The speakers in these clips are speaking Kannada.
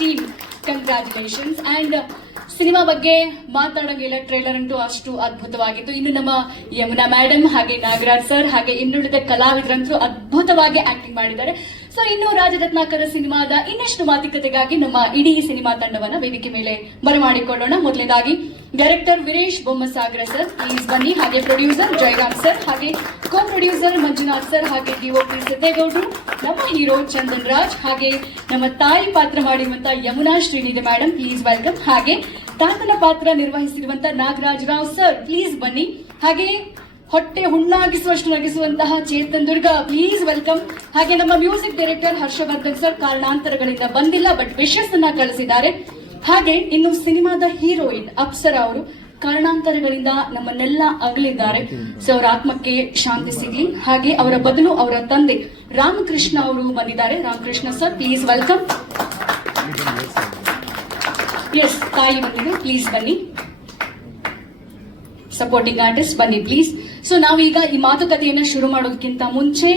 Team congratulations. ಅಂಡ್ ಸಿನಿಮಾ ಬಗ್ಗೆ ಮಾತಾಡೋಂಗಿಲ್ಲ, ಟ್ರೇಲರ್ ಅಂತೂ ಅಷ್ಟು ಅದ್ಭುತವಾಗಿತ್ತು. ಇನ್ನು ನಮ್ಮ ಯಮುನಾ ಮೇಡಮ್ ಹಾಗೆ ನಾಗರಾಜ್ ಸರ್ ಹಾಗೆ ಇನ್ನುಳಿದ ಕಲಾವಿದರಂತೂ ಅದ್ಭುತವಾಗಿ ಆಕ್ಟಿಂಗ್ ಮಾಡಿದ್ದಾರೆ. ಸೊ ಇನ್ನು ರಾಜರತ್ನಾಕರ ಸಿನಿಮಾದ ಇನ್ನಷ್ಟು ಮಾತುಕತೆಗಾಗಿ ನಮ್ಮ ಇಡೀ ಸಿನಿಮಾ ತಂಡವನ್ನ ವೇದಿಕೆ ಮೇಲೆ ಬರಮಾಡಿಕೊಳ್ಳೋಣ. ಮೊದಲನೇದಾಗಿ director Veeresh Bommasagara sir please ಬನ್ನಿ, ಹಾಗೆ ಪ್ರೊಡ್ಯೂಸರ್ ಜಯರಾಮ್ ಸರ್, ಹಾಗೆ ಕೋ ಪ್ರೊಡ್ಯೂಸರ್ ಮಂಜುನಾಥ್ ಸರ್, ಹಾಗೆ ಡಿಒಪಿ ಸಿದ್ದೇಗೌಡರು, ನಮ್ಮ ಹೀರೋ ಚಂದನ್ ರಾಜ್, ಹಾಗೆ ನಮ್ಮ ತಾಯಿ ಪಾತ್ರ ಮಾಡಿರುವಂತಹ Yamuna Srinidhi madam please welcome, ಹಾಗೆ ತಾತನ ಪಾತ್ರ ನಿರ್ವಹಿಸಿರುವಂತಹ ನಾಗರಾಜ್ ರಾವ್ ಸರ್ ಪ್ಲೀಸ್ ಬನ್ನಿ, ಹಾಗೆ ಹೊಟ್ಟೆ ಹುಣ್ಣಾಗಿಸುವಷ್ಟು ನಗಿಸುವಂತಹ ಚೇತನ್ ದುರ್ಗಾ ಪ್ಲೀಸ್ ವೆಲ್ಕಮ್, ಹಾಗೆ ನಮ್ಮ ಮ್ಯೂಸಿಕ್ ಡೈರೆಕ್ಟರ್ ಹರ್ಷವರ್ಧನ್ ಸರ್ ಕಾರಣಾಂತರಗಳಿಂದ ಬಂದಿಲ್ಲ ಬಟ್ ವಿಶಸ್ ಅನ್ನ ಕಳಿಸಿದ್ದಾರೆ. ಹಾಗೆ ಇನ್ನು ಸಿನಿಮಾದ ಹೀರೋಯಿನ್ ಅಪ್ಸರಾ ಅವರು ಕಾರಣಾಂತರಗಳಿಂದ ನಮ್ಮನ್ನೆಲ್ಲ ಅಗಲಿದ್ದಾರೆ. ಸೊ ಅವರ ಆತ್ಮಕ್ಕೆ ಶಾಂತಿ ಸಿಗಲಿ. ಹಾಗೆ ಅವರ ಬದಲು ಅವರ ತಂದೆ ರಾಮಕೃಷ್ಣ ಅವರು ಬಂದಿದ್ದಾರೆ. Ramakrishna sir please welcome. Yes, ತಾಯಿ ಬಂದಿದೆ ಪ್ಲೀಸ್ ಬನ್ನಿ. ಸಪೋರ್ಟಿಂಗ್ ಆರ್ಟಿಸ್ಟ್ ಬನ್ನಿ ಪ್ಲೀಸ್. ಸೊ ನಾವೀಗ ಈ ಮಾತುಕತೆಯನ್ನ ಶುರು ಮಾಡೋದಕ್ಕಿಂತ ಮುಂಚೆ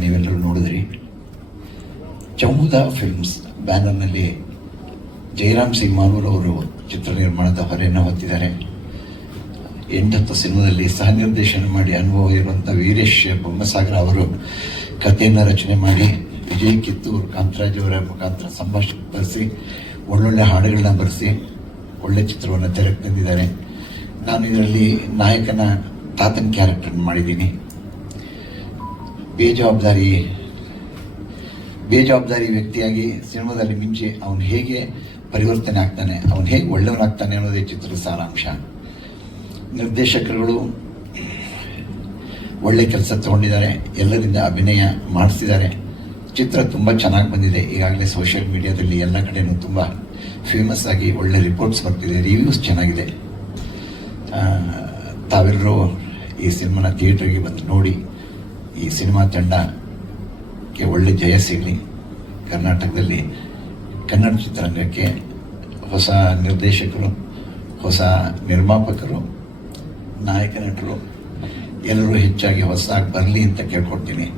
ನೀವೆಲ್ಲರೂ ನೋಡಿದ್ರಿ. ಚೌದಾ ಫಿಲ್ಮ್ಸ್ ಬ್ಯಾನರ್ನಲ್ಲಿ ಜಯರಾಮ್ ಸಿಂಗ್ಮಾನೂರ್ ಅವರು ಚಿತ್ರ ನಿರ್ಮಾಣದ ಹೊರೆಯನ್ನು ಹೊತ್ತಿದ್ದಾರೆ. 8-10 ಸಿನಿಮಾದಲ್ಲಿ ಸಹ ನಿರ್ದೇಶನ ಮಾಡಿ ಅನುಭವ ಇರುವಂಥ ವೀರೇಶ್ ಬೊಮ್ಮಸಾಗರ ಅವರು ಕಥೆಯನ್ನು ರಚನೆ ಮಾಡಿ ವಿಜಯ್ ಕಿತ್ತೂರ್ ಕಾಂತರಾಜ್ ಅವರ ಮುಖಾಂತರ ಸಂಭಾಷಣೆ ಬರೆಸಿ ಒಳ್ಳೊಳ್ಳೆ ಹಾಡುಗಳನ್ನ ಬರೆಸಿ ಒಳ್ಳೆ ಚಿತ್ರವನ್ನು ತೆರೆಗೆ ತಂದಿದ್ದಾರೆ. ನಾನು ಇದರಲ್ಲಿ ನಾಯಕನ ತಾತನ ಕ್ಯಾರೆಕ್ಟರ್ ಮಾಡಿದ್ದೀನಿ. ಬೇಜವಾಬ್ದಾರಿ ವ್ಯಕ್ತಿಯಾಗಿ ಸಿನಿಮಾದಲ್ಲಿ ಮಿಂಚಿ ಅವನು ಹೇಗೆ ಪರಿವರ್ತನೆ ಆಗ್ತಾನೆ, ಅವನು ಹೇಗೆ ಒಳ್ಳೆಯವನಾಗ್ತಾನೆ ಅನ್ನೋದೇ ಚಿತ್ರದ ಸಾರಾಂಶ. ನಿರ್ದೇಶಕರುಗಳು ಒಳ್ಳೆ ಕೆಲಸ ತಗೊಂಡಿದ್ದಾರೆ, ಎಲ್ಲರಿಂದ ಅಭಿನಯ ಮಾಡಿಸಿದ್ದಾರೆ. ಚಿತ್ರ ತುಂಬ ಚೆನ್ನಾಗಿ ಬಂದಿದೆ. ಈಗಾಗಲೇ ಸೋಷಿಯಲ್ ಮೀಡಿಯಾದಲ್ಲಿ ಎಲ್ಲ ಕಡೆಯೂ ತುಂಬ ಫೇಮಸ್ ಆಗಿ ಒಳ್ಳೆ ರಿಪೋರ್ಟ್ಸ್ ಬರ್ತಿದೆ, ರಿವ್ಯೂಸ್ ಚೆನ್ನಾಗಿದೆ. ತಾವೆಲ್ಲರೂ ಈ ಸಿನಿಮಾನ ಥಿಯೇಟರ್ಗೆ ಬಂದು ನೋಡಿ ಈ ಸಿನಿಮಾ ತಂಡಕ್ಕೆ ಒಳ್ಳೆ ಜಯ ಸಿಗಲಿ. ಕರ್ನಾಟಕದಲ್ಲಿ ಕನ್ನಡ ಚಿತ್ರರಂಗಕ್ಕೆ ಹೊಸ ನಿರ್ದೇಶಕರು, ಹೊಸ ನಿರ್ಮಾಪಕರು, ನಾಯಕ ನಟರು ಎಲ್ಲರೂ ಹೆಚ್ಚಾಗಿ ಹೊಸದಾಗಿ ಬರಲಿ ಅಂತ ಕೇಳ್ಕೊಡ್ತೀನಿ.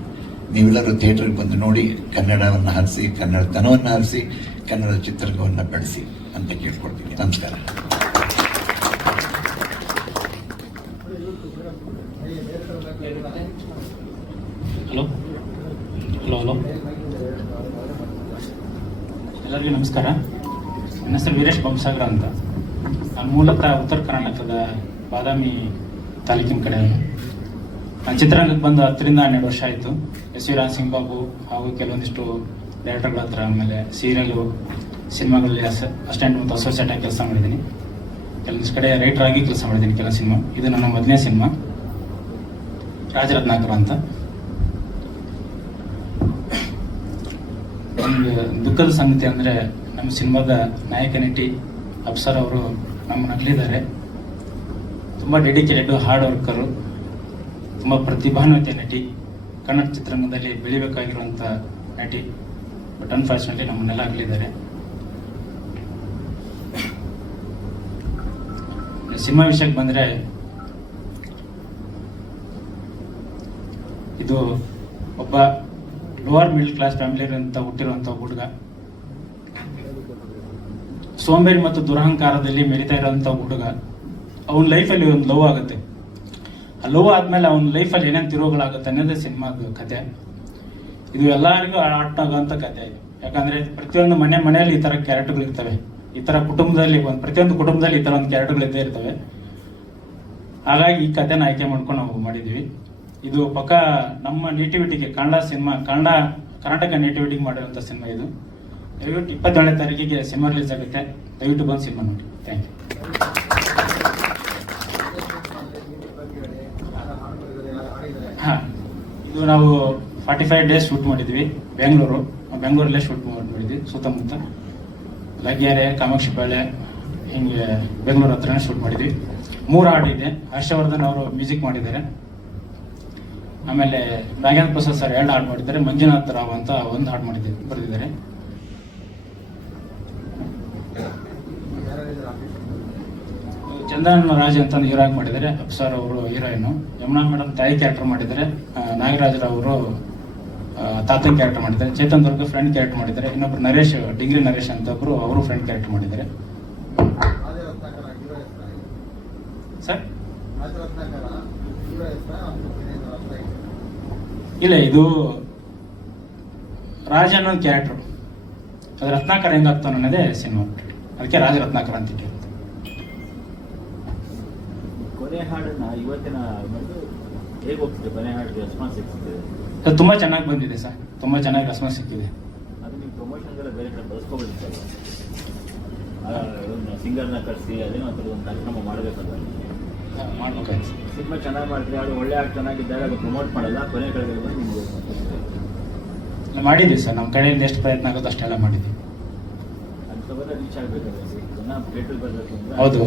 ನೀವೆಲ್ಲರೂ ಥಿಯೇಟರ್ಗೆ ಬಂದು ನೋಡಿ, ಕನ್ನಡವನ್ನು ಹರಿಸಿ, ಕನ್ನಡತನವನ್ನು ಹರಿಸಿ, ಕನ್ನಡ ಚಿತ್ರರಂಗವನ್ನು ಬೆಳೆಸಿ ಅಂತ ಕೇಳ್ಕೊಡ್ತೀನಿ. ನಮಸ್ಕಾರ. ಹಲೋ ಎಲ್ಲರಿಗೂ ನಮಸ್ಕಾರ. ನನ್ನ ಹೆಸರು ವೀರೇಶ್ ಬೊಮ್ಮಸಾಗರ ಅಂತ. ನಾನು ಮೂಲತಃ ಉತ್ತರ ಕರ್ನಾಟಕದ ಬಾದಾಮಿ ತಾಲೂಕಿನ ಕಡೆ. ನಾನು ಚಿತ್ರರಂಗಕ್ಕೆ ಬಂದು 10-12 ವರ್ಷ ಆಯಿತು. ಎಸ್ ವಿ ರಾಮ್ ಸಿಂಗ್ ಬಾಬು ಹಾಗೂ ಕೆಲವೊಂದಿಷ್ಟು ಡೈರೆಕ್ಟರ್ಗಳ ಹತ್ರ, ಆಮೇಲೆ ಸೀರಿಯಲು, ಸಿನಿಮಾಗಳಲ್ಲಿ ಅಸಿಸ್ಟೆಂಟ್ ಮತ್ತು ಅಸೋಸಿಯೇಟ್ ಆಗಿ ಕೆಲಸ ಮಾಡಿದ್ದೀನಿ. ಕೆಲವೊಂದಿಷ್ಟು ಕಡೆ ರೈಟರ್ ಆಗಿ ಕೆಲಸ ಮಾಡಿದ್ದೀನಿ ಕೆಲ ಸಿನಿಮಾ. ಇದು ನನ್ನ ಮೊದಲನೇ ಸಿನಿಮಾ, ರಾಜರತ್ನಾಕರ ಅಂತ. ಒಂದು ದುಃಖದ ಸಂಗತಿ ಅಂದರೆ, ನಮ್ಮ ಸಿನಿಮಾದ ನಾಯಕ ನಟಿ ಅಪ್ಸರ್ ಅವರು ನಮ್ಮನ್ನು ಅಗಲಿದ್ದಾರೆ. ತುಂಬ ಡೆಡಿಕೇಟೆಡ್, ಹಾರ್ಡ್ ವರ್ಕರು, ತುಂಬ ಪ್ರತಿಭಾನ್ವಿತ ನಟಿ, ಕನ್ನಡ ಚಿತ್ರರಂಗದಲ್ಲಿ ಬೆಳಿಬೇಕಾಗಿರುವಂಥ ನಟಿ. ಬಟ್ ಅನ್ಫಾರ್ಚುನೇಟ್ಲಿ ನಮ್ಮನ್ನೆಲ್ಲ ಅಗಲಿದ್ದಾರೆ. ಸಿನಿಮಾ ವಿಷಯಕ್ಕೆ ಬಂದರೆ, ಇದು ಒಬ್ಬ ಲೋವರ್ ಮಿಡಲ್ ಕ್ಲಾಸ್ ಫ್ಯಾಮಿಲಿ ಅಂತ ಹುಟ್ಟಿರುವಂಥ ಹುಡುಗ, ಸೋಂಬೇರಿ ಮತ್ತು ದುರಹಂಕಾರದಲ್ಲಿ ಮೆರಿತಾ ಇರೋಂಥ ಹುಡುಗ, ಅವನ ಲೈಫಲ್ಲಿ ಒಂದು ಲವ್ ಆಗುತ್ತೆ. ಆ ಲವ್ ಆದ್ಮೇಲೆ ಅವನ ಲೈಫಲ್ಲಿ ಏನೇನು ತಿರುವುಗಳಾಗುತ್ತೆ ಅನ್ನೋದೇ ಸಿನಿಮಾದ ಕತೆ. ಇದು ಎಲ್ಲರಿಗೂ ಆಟ ಆಗುವಂಥ ಕತೆ ಇದು. ಯಾಕಂದ್ರೆ ಪ್ರತಿಯೊಂದು ಮನೆಯಲ್ಲಿ ಈ ಥರ ಕ್ಯಾರೆಕ್ಟರ್ಗಳು ಇರ್ತವೆ. ಈ ಥರ ಕುಟುಂಬದಲ್ಲಿ ಪ್ರತಿಯೊಂದು ಕುಟುಂಬದಲ್ಲಿ ಈ ಥರ ಒಂದು ಕ್ಯಾರೆಕ್ಟರ್ಗಳು ಇದ್ದೇ ಇರ್ತವೆ. ಹಾಗಾಗಿ ಈ ಕಥೆನ ಆಯ್ಕೆ ಮಾಡ್ಕೊಂಡು ನಾವು ಮಾಡಿದ್ವಿ. ಇದು ಪಕ್ಕ ನಮ್ಮ ನೇಟಿವಿಟಿಗೆ ಕರ್ನಾಟಕ ನೇಟಿವಿಟಿಗೆ ಮಾಡಿರುವಂಥ ಸಿನಿಮಾ ಇದು. ದಯವಿಟ್ಟು 27ನೇ ತಾರೀಕಿಗೆ ಸಿನಿಮಾ ರಿಲೀಸ್ ಆಗುತ್ತೆ. ದಯವಿಟ್ಟು ಬಂದು ಸಿನಿಮಾ ನೋಡಿ. Thank you. ಹಾಂ, ಇದು ನಾವು 45 ಡೇಸ್ ಶೂಟ್ ಮಾಡಿದ್ವಿ. ಬೆಂಗಳೂರಲ್ಲೇ ಶೂಟ್ ಮಾಡಿದ್ವಿ. ಸುತ್ತಮುತ್ತ ಲಗ್ಗೆರೆ, ಕಾಮಾಕ್ಷಿಪಾಳ್ಯ, ಹಿಂಗೆ ಬೆಂಗಳೂರು ಹತ್ರನೇ ಶೂಟ್ ಮಾಡಿದ್ವಿ. 3 ಹಾಡು ಇದೆ. ಹರ್ಷವರ್ಧನ್ ಅವರು ಮ್ಯೂಸಿಕ್ ಮಾಡಿದ್ದಾರೆ. ಆಮೇಲೆ ನಾಗೇಂದ್ರ ಪ್ರಸಾದ್ ಸರ್ 2 ಹಾಡು ಮಾಡಿದ್ದಾರೆ. ಮಂಜುನಾಥ್ ರಾವ್ ಅಂತ 1 ಹಾಡು ಬರೆದಿದ್ದಾರೆ. ಚಂದನ್ ರಾಜ್ ಅಂತ ಹೀರೋ ಆಗಿ ಮಾಡಿದ್ದಾರೆ. ಅಪ್ಸರ್ ಅವರು ಹೀರೋಯಿನ್, ಯಮುನಾ ಮೇಡಮ್ ತಾಯಿ ಕ್ಯಾರೆಕ್ಟರ್ ಮಾಡಿದ್ದಾರೆ. ನಾಗರಾಜರಾವ್ ಅವರು ತಾತನ್ ಕ್ಯಾರೆಕ್ಟರ್ ಮಾಡಿದ್ದಾರೆ. ಚೇತನ್ ದುರ್ಗ ಫ್ರೆಂಡ್ ಕ್ಯಾರೆಕ್ಟರ್ ಮಾಡಿದ್ದಾರೆ. ಇನ್ನೊಬ್ರು ನರೇಶ್, ಡಿಗ್ರಿ ನರೇಶ್ ಅಂತ ಒಬ್ರು ಅವರು ಫ್ರೆಂಡ್ ಕ್ಯಾರೆಕ್ಟರ್ ಮಾಡಿದ್ದಾರೆ. ಸರ್ ಇಲ್ಲ, ಇದು ರಾಜ ಅನ್ನೋ ಕ್ಯಾರೆಕ್ಟರ್. ಅದು ರತ್ನಾಕರ್ ಹೆಂಗಾಗ್ತಾನ ಅನ್ನೋದೇ ಸಿನಿಮಾ. ಅದಕ್ಕೆ ರಾಜ ರತ್ನಾಕರ್ ಅಂತ ಇಟ್ಟಿರುತ್ತೆ. ಕೊನೆ ಹಾಡನ್ನ ಇವತ್ತಿನ ಹೇಗೆ ಹೋಗ್ತಿದೆ? ಕೊನೆ ಹಾಡಿಗೆ ರೆಸ್ಪಾನ್ಸ್ ಸಿಗ್ತಿದೆ? ಅದು ತುಂಬಾ ಚೆನ್ನಾಗಿ ಬಂದಿದೆ ಸರ್. ತುಂಬಾ ಚೆನ್ನಾಗಿ ರೆಸ್ಪಾನ್ಸ್ ಸಿಕ್ಕಿದೆ. ಅದು ನೀವು ಪ್ರಮೋಷನ್ಗೆಲ್ಲ ಬೇರೆ ಕಡೆ ಬಳಸ್ಕೊಬೋದಿತ್ತಲ್ಲ, ಒಂದು ಸಿಂಗರ್ನ ಕರೆಸಿ ಅದೇನೋ ಒಂದು ಕಾರ್ಯಕ್ರಮ ಮಾಡಬೇಕಲ್ಲ. ಮಾಡ್ಬೇಕಾಯ್ತು. ಸಿನಿಮಾ ಚೆನ್ನಾಗಿ ಮಾಡಿದ್ರೆ ಅದು ಒಳ್ಳೆ ಹಾಡು ಚೆನ್ನಾಗಿದ್ದಾಗ ಅದು ಪ್ರಮೋಟ್ ಮಾಡಲ್ಲ, ಕೊನೆ ಕಡೆಗೆ ಬಂದು ನಿಮಗೆ ಮಾಡಿದ್ವಿ ಸರ್. ನಮ್ಮ ಕಡೆಯಿಂದ ಎಷ್ಟು ಪ್ರಯತ್ನ ಆಗೋದು ಅಷ್ಟೆಲ್ಲ ಮಾಡಿದ್ವಿ. ಅದು ತಗೋದ್ರೆ ರೀಚ್ ಆಗಬೇಕಾದ್ರೆ ಪುನಃ ಥಿಯೇಟರ್ ಬರಬೇಕು ಅಂದ್ರೆ ಹೌದು.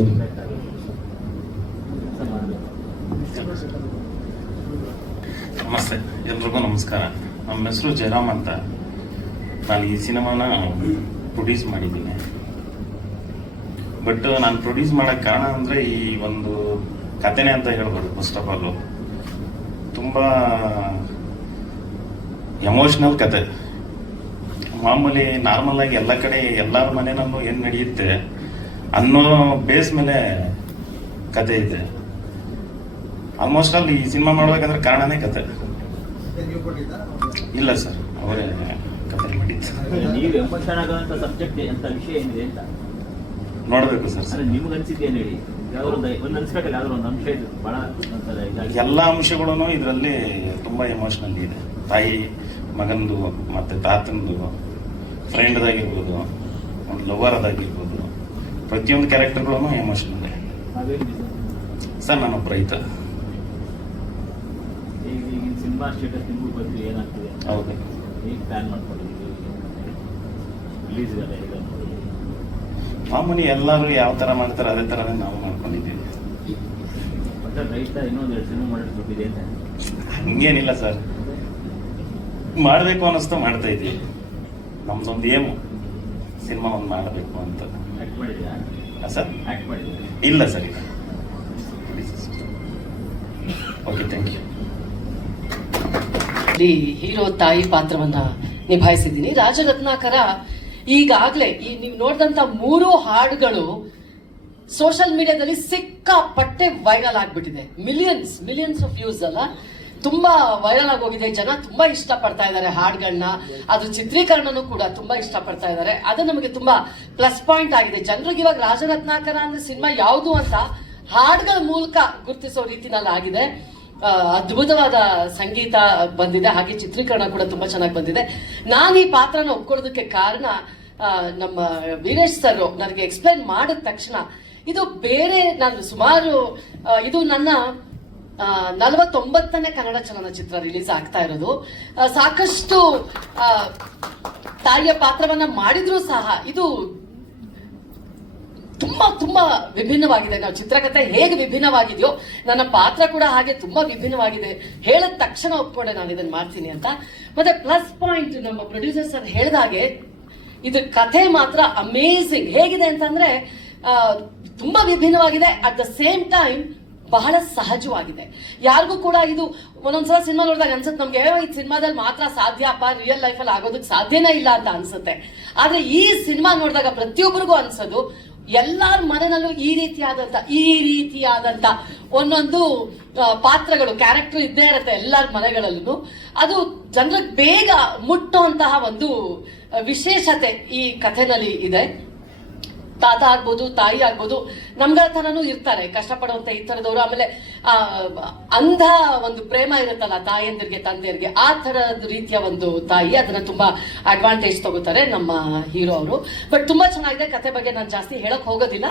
ಕೆಲಸ ಮಾಡಬೇಕು. ನಮಸ್ತೆ, ಎಲ್ರಿಗೂ ನಮಸ್ಕಾರ. ನಮ್ಮ ಹೆಸರು ಜಯರಾಮ್ ಅಂತ. ನಾನು ಈ ಸಿನಿಮಾನ ಪ್ರೊಡ್ಯೂಸ್ ಮಾಡಿದ್ದೀನಿ. ಬಟ್ ನಾನು ಪ್ರೊಡ್ಯೂಸ್ ಮಾಡೋಕ್ಕೆ ಕಾರಣ ಅಂದರೆ ಈ ಒಂದು ಕಥೆನೇ ಅಂತ ಹೇಳ್ಬೋದು. ಫಸ್ಟ್ ಆಫ್ ಆಲು ತುಂಬ ಎಮೋಷ್ನಲ್ ಕತೆ. ಮಾಮೂಲಿ ನಾರ್ಮಲ್ ಆಗಿ ಎಲ್ಲ ಕಡೆ ಎಲ್ಲರ ಮನೆಯಲ್ಲೂ ಏನು ನಡೆಯುತ್ತೆ ಅನ್ನೋ ಬೇಸ್ ಮೇಲೆ ಕತೆ ಇದೆ. ಆಲ್ಮೋಸ್ಟ್ ಅಲ್ಲಿ ಈ ಸಿನಿಮಾ ಮಾಡ್ಬೇಕಂದ್ರೆ ಕಾರಣನೇ ಕತೆ. ಇಲ್ಲ ಸರ್, ಅವರೇ ಕತೆ ಮಾಡಿದ್ದು. ನೀವು ಎಮೋಷನ್ ಆಗೋಂಥ ಸಬ್ಜೆಕ್ಟ್ ಅಂತ ವಿಷಯ ಏನಿದೆ ಅಂತ ನೋಡಬೇಕು ಸರ್. ಅಂದ್ರೆ ನಿಮ್ಗೆ ಅನ್ಸಿದ್ದು ಏನು ಹೇಳಿ? ಯಾವ್ದಾದ್ರು ಒಂದು ಅನ್ಸ್ಬೇಕಲ್ಲ, ಯಾವ್ದಾದ್ರು ಒಂದು ಅಂಶ ಇದು ಬಹಳ ಇದಾಗಿ ಎಲ್ಲ ಅಂಶಗಳೂ ಇದರಲ್ಲಿ ತುಂಬಾ ಎಮೋಷನಲ್ ಇದೆ. ತಾಯಿ ಮಗಂದು ಮತ್ತೆ ತಾತಂದು, ಫ್ರೆಂಡ್ದಾಗಿರ್ಬೋದು, ಒಂದು ಲವರ್ ಅದಾಗಿರ್ಬೋದು, ಪ್ರತಿಯೊಂದು ಕ್ಯಾರೆಕ್ಟರ್ಗಳೂ ಎಮೋಷನಲ್ ಇದೆ. ಸರ್ ನಾನೊಬ್ಬ ರೈತ. ಈಗಿನ ಸಿನಿಮಾ ಸ್ಟೇಟಸ್ ನಿಮಗೂ ಬಂದು ಏನಾಗ್ತದೆ? ಹೌದು. ಈಗ ಪ್ಲಾನ್ ಮಾಡ್ಕೊಂಡಿದ್ದೀವಿ ರಿಲೀಸ್ ಎಲ್ಲ ಈಗ ಮಾಮೂಲಿ ಎಲ್ಲರೂ ಯಾವ ತರ ಮಾಡ್ತಾರೆ ಅದೇ ತರನೇ ನಾವು ಮಾಡ್ಕೊಂಡಿದ್ದೀವಿ. ಮತ್ತೆ ರೈತ ಇನ್ನೊಂದು 2 ಸಿನಿಮಾ ಮಾಡೋದು ದುಡ್ಡಿದೆ ಅಂತ ಹಂಗೇನಿಲ್ಲ ಸರ್, ಮಾಡಬೇಕು ಅನ್ನಿಸ್ತಾ ಮಾಡ್ತಾ ಇದ್ದೀವಿ. ನಮ್ದೊಂದು ಏಮು ಸಿನಿಮಾ ಒಂದು ಮಾಡಬೇಕು ಅಂತ. ಆಕ್ಟ್ ಮಾಡಿದ್ಯಾ? ಸರ್ ಆಕ್ಟ್ ಮಾಡಿದ್ಯಾ? ಇಲ್ಲ ಸರ್, ಇಲ್ಲ. Okay, thank you. ಹೀರೋ ತಾಯಿ ಪಾತ್ರವನ್ನ ನಿಭಾಯಿಸಿದ್ದೀನಿ. ರಾಜರತ್ನಾಕರ ಈಗಾಗಲೇ ನೀವು ನೋಡಿದಂತ 3 ಹಾಡುಗಳು ಸೋಷಿಯಲ್ ಮೀಡಿಯಾದಲ್ಲಿ ಸಿಕ್ಕಾಪಟ್ಟೆ ವೈರಲ್ ಆಗ್ಬಿಟ್ಟಿದೆ. ಮಿಲಿಯನ್ಸ್ ಆಫ್ ವ್ಯೂಸ್ ಅಲ್ಲ, ತುಂಬಾ ವೈರಲ್ ಆಗೋಗಿದೆ. ಜನ ತುಂಬಾ ಇಷ್ಟಪಡ್ತಾ ಇದ್ದಾರೆ ಹಾಡುಗಳನ್ನ. ಅದು ಚಿತ್ರೀಕರಣನೂ ಕೂಡ ತುಂಬಾ ಇಷ್ಟಪಡ್ತಾ ಇದ್ದಾರೆ. ಅದು ನಮಗೆ ತುಂಬಾ ಪ್ಲಸ್ ಪಾಯಿಂಟ್ ಆಗಿದೆ. ಜನರಿಗೆ ಇವಾಗ ರಾಜರತ್ನಾಕರ ಅಂದ್ರೆ ಸಿನಿಮಾ ಯಾವುದು ಅಂತ ಹಾಡುಗಳ ಮೂಲಕ ಗುರುತಿಸೋ ರೀತಿನಲ್ಲಿ ಆಗಿದೆ. ಅದ್ಭುತವಾದ ಸಂಗೀತ ಬಂದಿದೆ, ಹಾಗೆ ಚಿತ್ರೀಕರಣ ಕೂಡ ತುಂಬಾ ಚೆನ್ನಾಗಿ ಬಂದಿದೆ. ನಾನು ಈ ಪಾತ್ರನ ಒಪ್ಕೊಳ್ಳೋದಕ್ಕೆ ಕಾರಣ ನಮ್ಮ ವೀರೇಶ್ ಸರ್ ನನಗೆ ಎಕ್ಸ್ಪ್ಲೈನ್ ಮಾಡಿದ ತಕ್ಷಣ ಇದು ಬೇರೆ, ನಾನು ಸುಮಾರು ಇದು ನನ್ನ 49ನೇ ಕನ್ನಡ ಚಲನಚಿತ್ರ ರಿಲೀಸ್ ಆಗ್ತಾ ಇರೋದು. ಸಾಕಷ್ಟು ತಾಯಿಯ ಪಾತ್ರವನ್ನ ಮಾಡಿದ್ರು ಸಹ ಇದು ತುಂಬಾ ವಿಭಿನ್ನವಾಗಿದೆ. ನಾವು ಚಿತ್ರಕಥೆ ಹೇಗೆ ವಿಭಿನ್ನವಾಗಿದೆಯೋ ನನ್ನ ಪಾತ್ರ ಕೂಡ ಹಾಗೆ ತುಂಬಾ ವಿಭಿನ್ನವಾಗಿದೆ. ಹೇಳಿದ ತಕ್ಷಣ ಒಪ್ಕೊಂಡೆ ನಾನು ಇದನ್ನ ಮಾಡ್ತೀನಿ ಅಂತ. ಮತ್ತೆ ಪ್ಲಸ್ ಪಾಯಿಂಟ್ ನಮ್ಮ ಪ್ರೊಡ್ಯೂಸರ್ ಸರ್ ಹೇಳಿದಾಗೆ ಇದು ಕಥೆ ಮಾತ್ರ ಅಮೇಝಿಂಗ್. ಹೇಗಿದೆ ಅಂತಂದ್ರೆ ತುಂಬಾ ವಿಭಿನ್ನವಾಗಿದೆ. ಅಟ್ ದ ಸೇಮ್ ಟೈಮ್ ಬಹಳ ಸಹಜವಾಗಿದೆ. ಯಾರಿಗೂ ಕೂಡ ಇದು ಒಂದೊಂದ್ಸಲ ಸಿನಿಮಾ ನೋಡಿದಾಗ ಅನ್ಸುತ್ತೆ ನಮ್ಗೆ ಈ ಸಿನಿಮಾದಲ್ಲಿ ಮಾತ್ರ ಸಾಧ್ಯಪ್ಪ, ರಿಯಲ್ ಲೈಫಲ್ಲಿ ಆಗೋದಕ್ಕೆ ಸಾಧ್ಯನೇ ಇಲ್ಲ ಅಂತ ಅನ್ಸುತ್ತೆ. ಆದ್ರೆ ಈ ಸಿನಿಮಾ ನೋಡಿದಾಗ ಪ್ರತಿಯೊಬ್ಬರಿಗೂ ಅನ್ಸೋದು ಎಲ್ಲಾರ ಮನೆಯಲ್ಲೂ ಈ ರೀತಿಯಾದಂತ ಒಂದೊಂದು ಪಾತ್ರಗಳು, ಕ್ಯಾರೆಕ್ಟರ್ ಇದ್ದೇ ಇರುತ್ತೆ ಎಲ್ಲಾರ ಮನೆಗಳಲ್ಲೂ. ಅದು ಜನರಿಗೆ ಬೇಗ ಮುಟ್ಟುವಂತಹ ಒಂದು ವಿಶೇಷತೆ ಈ ಕಥೆನಲ್ಲಿ ಇದೆ. ತಾತ ಆಗ್ಬೋದು, ತಾಯಿ ಆಗ್ಬೋದು, ನಮ್ಗಳ ತರನು ಇರ್ತಾರೆ ಕಷ್ಟಪಡುವಂತ ಈ ತರದವರು. ಆಮೇಲೆ ಅಂಧ ಒಂದು ಪ್ರೇಮ ಇರುತ್ತಲ್ಲ ತಾಯಿಯಂದಿರಿಗೆ ತಂದೆಯರಿಗೆ, ಆ ತರದ ರೀತಿಯ ಒಂದು ತಾಯಿ, ಅದನ್ನ ತುಂಬಾ ಅಡ್ವಾಂಟೇಜ್ ತಗೋತಾರೆ ನಮ್ಮ ಹೀರೋ ಅವರು. ಬಟ್ ತುಂಬಾ ಚೆನ್ನಾಗಿದೆ. ಕತೆ ಬಗ್ಗೆ ನಾನು ಜಾಸ್ತಿ ಹೇಳಕ್ ಹೋಗೋದಿಲ್ಲ.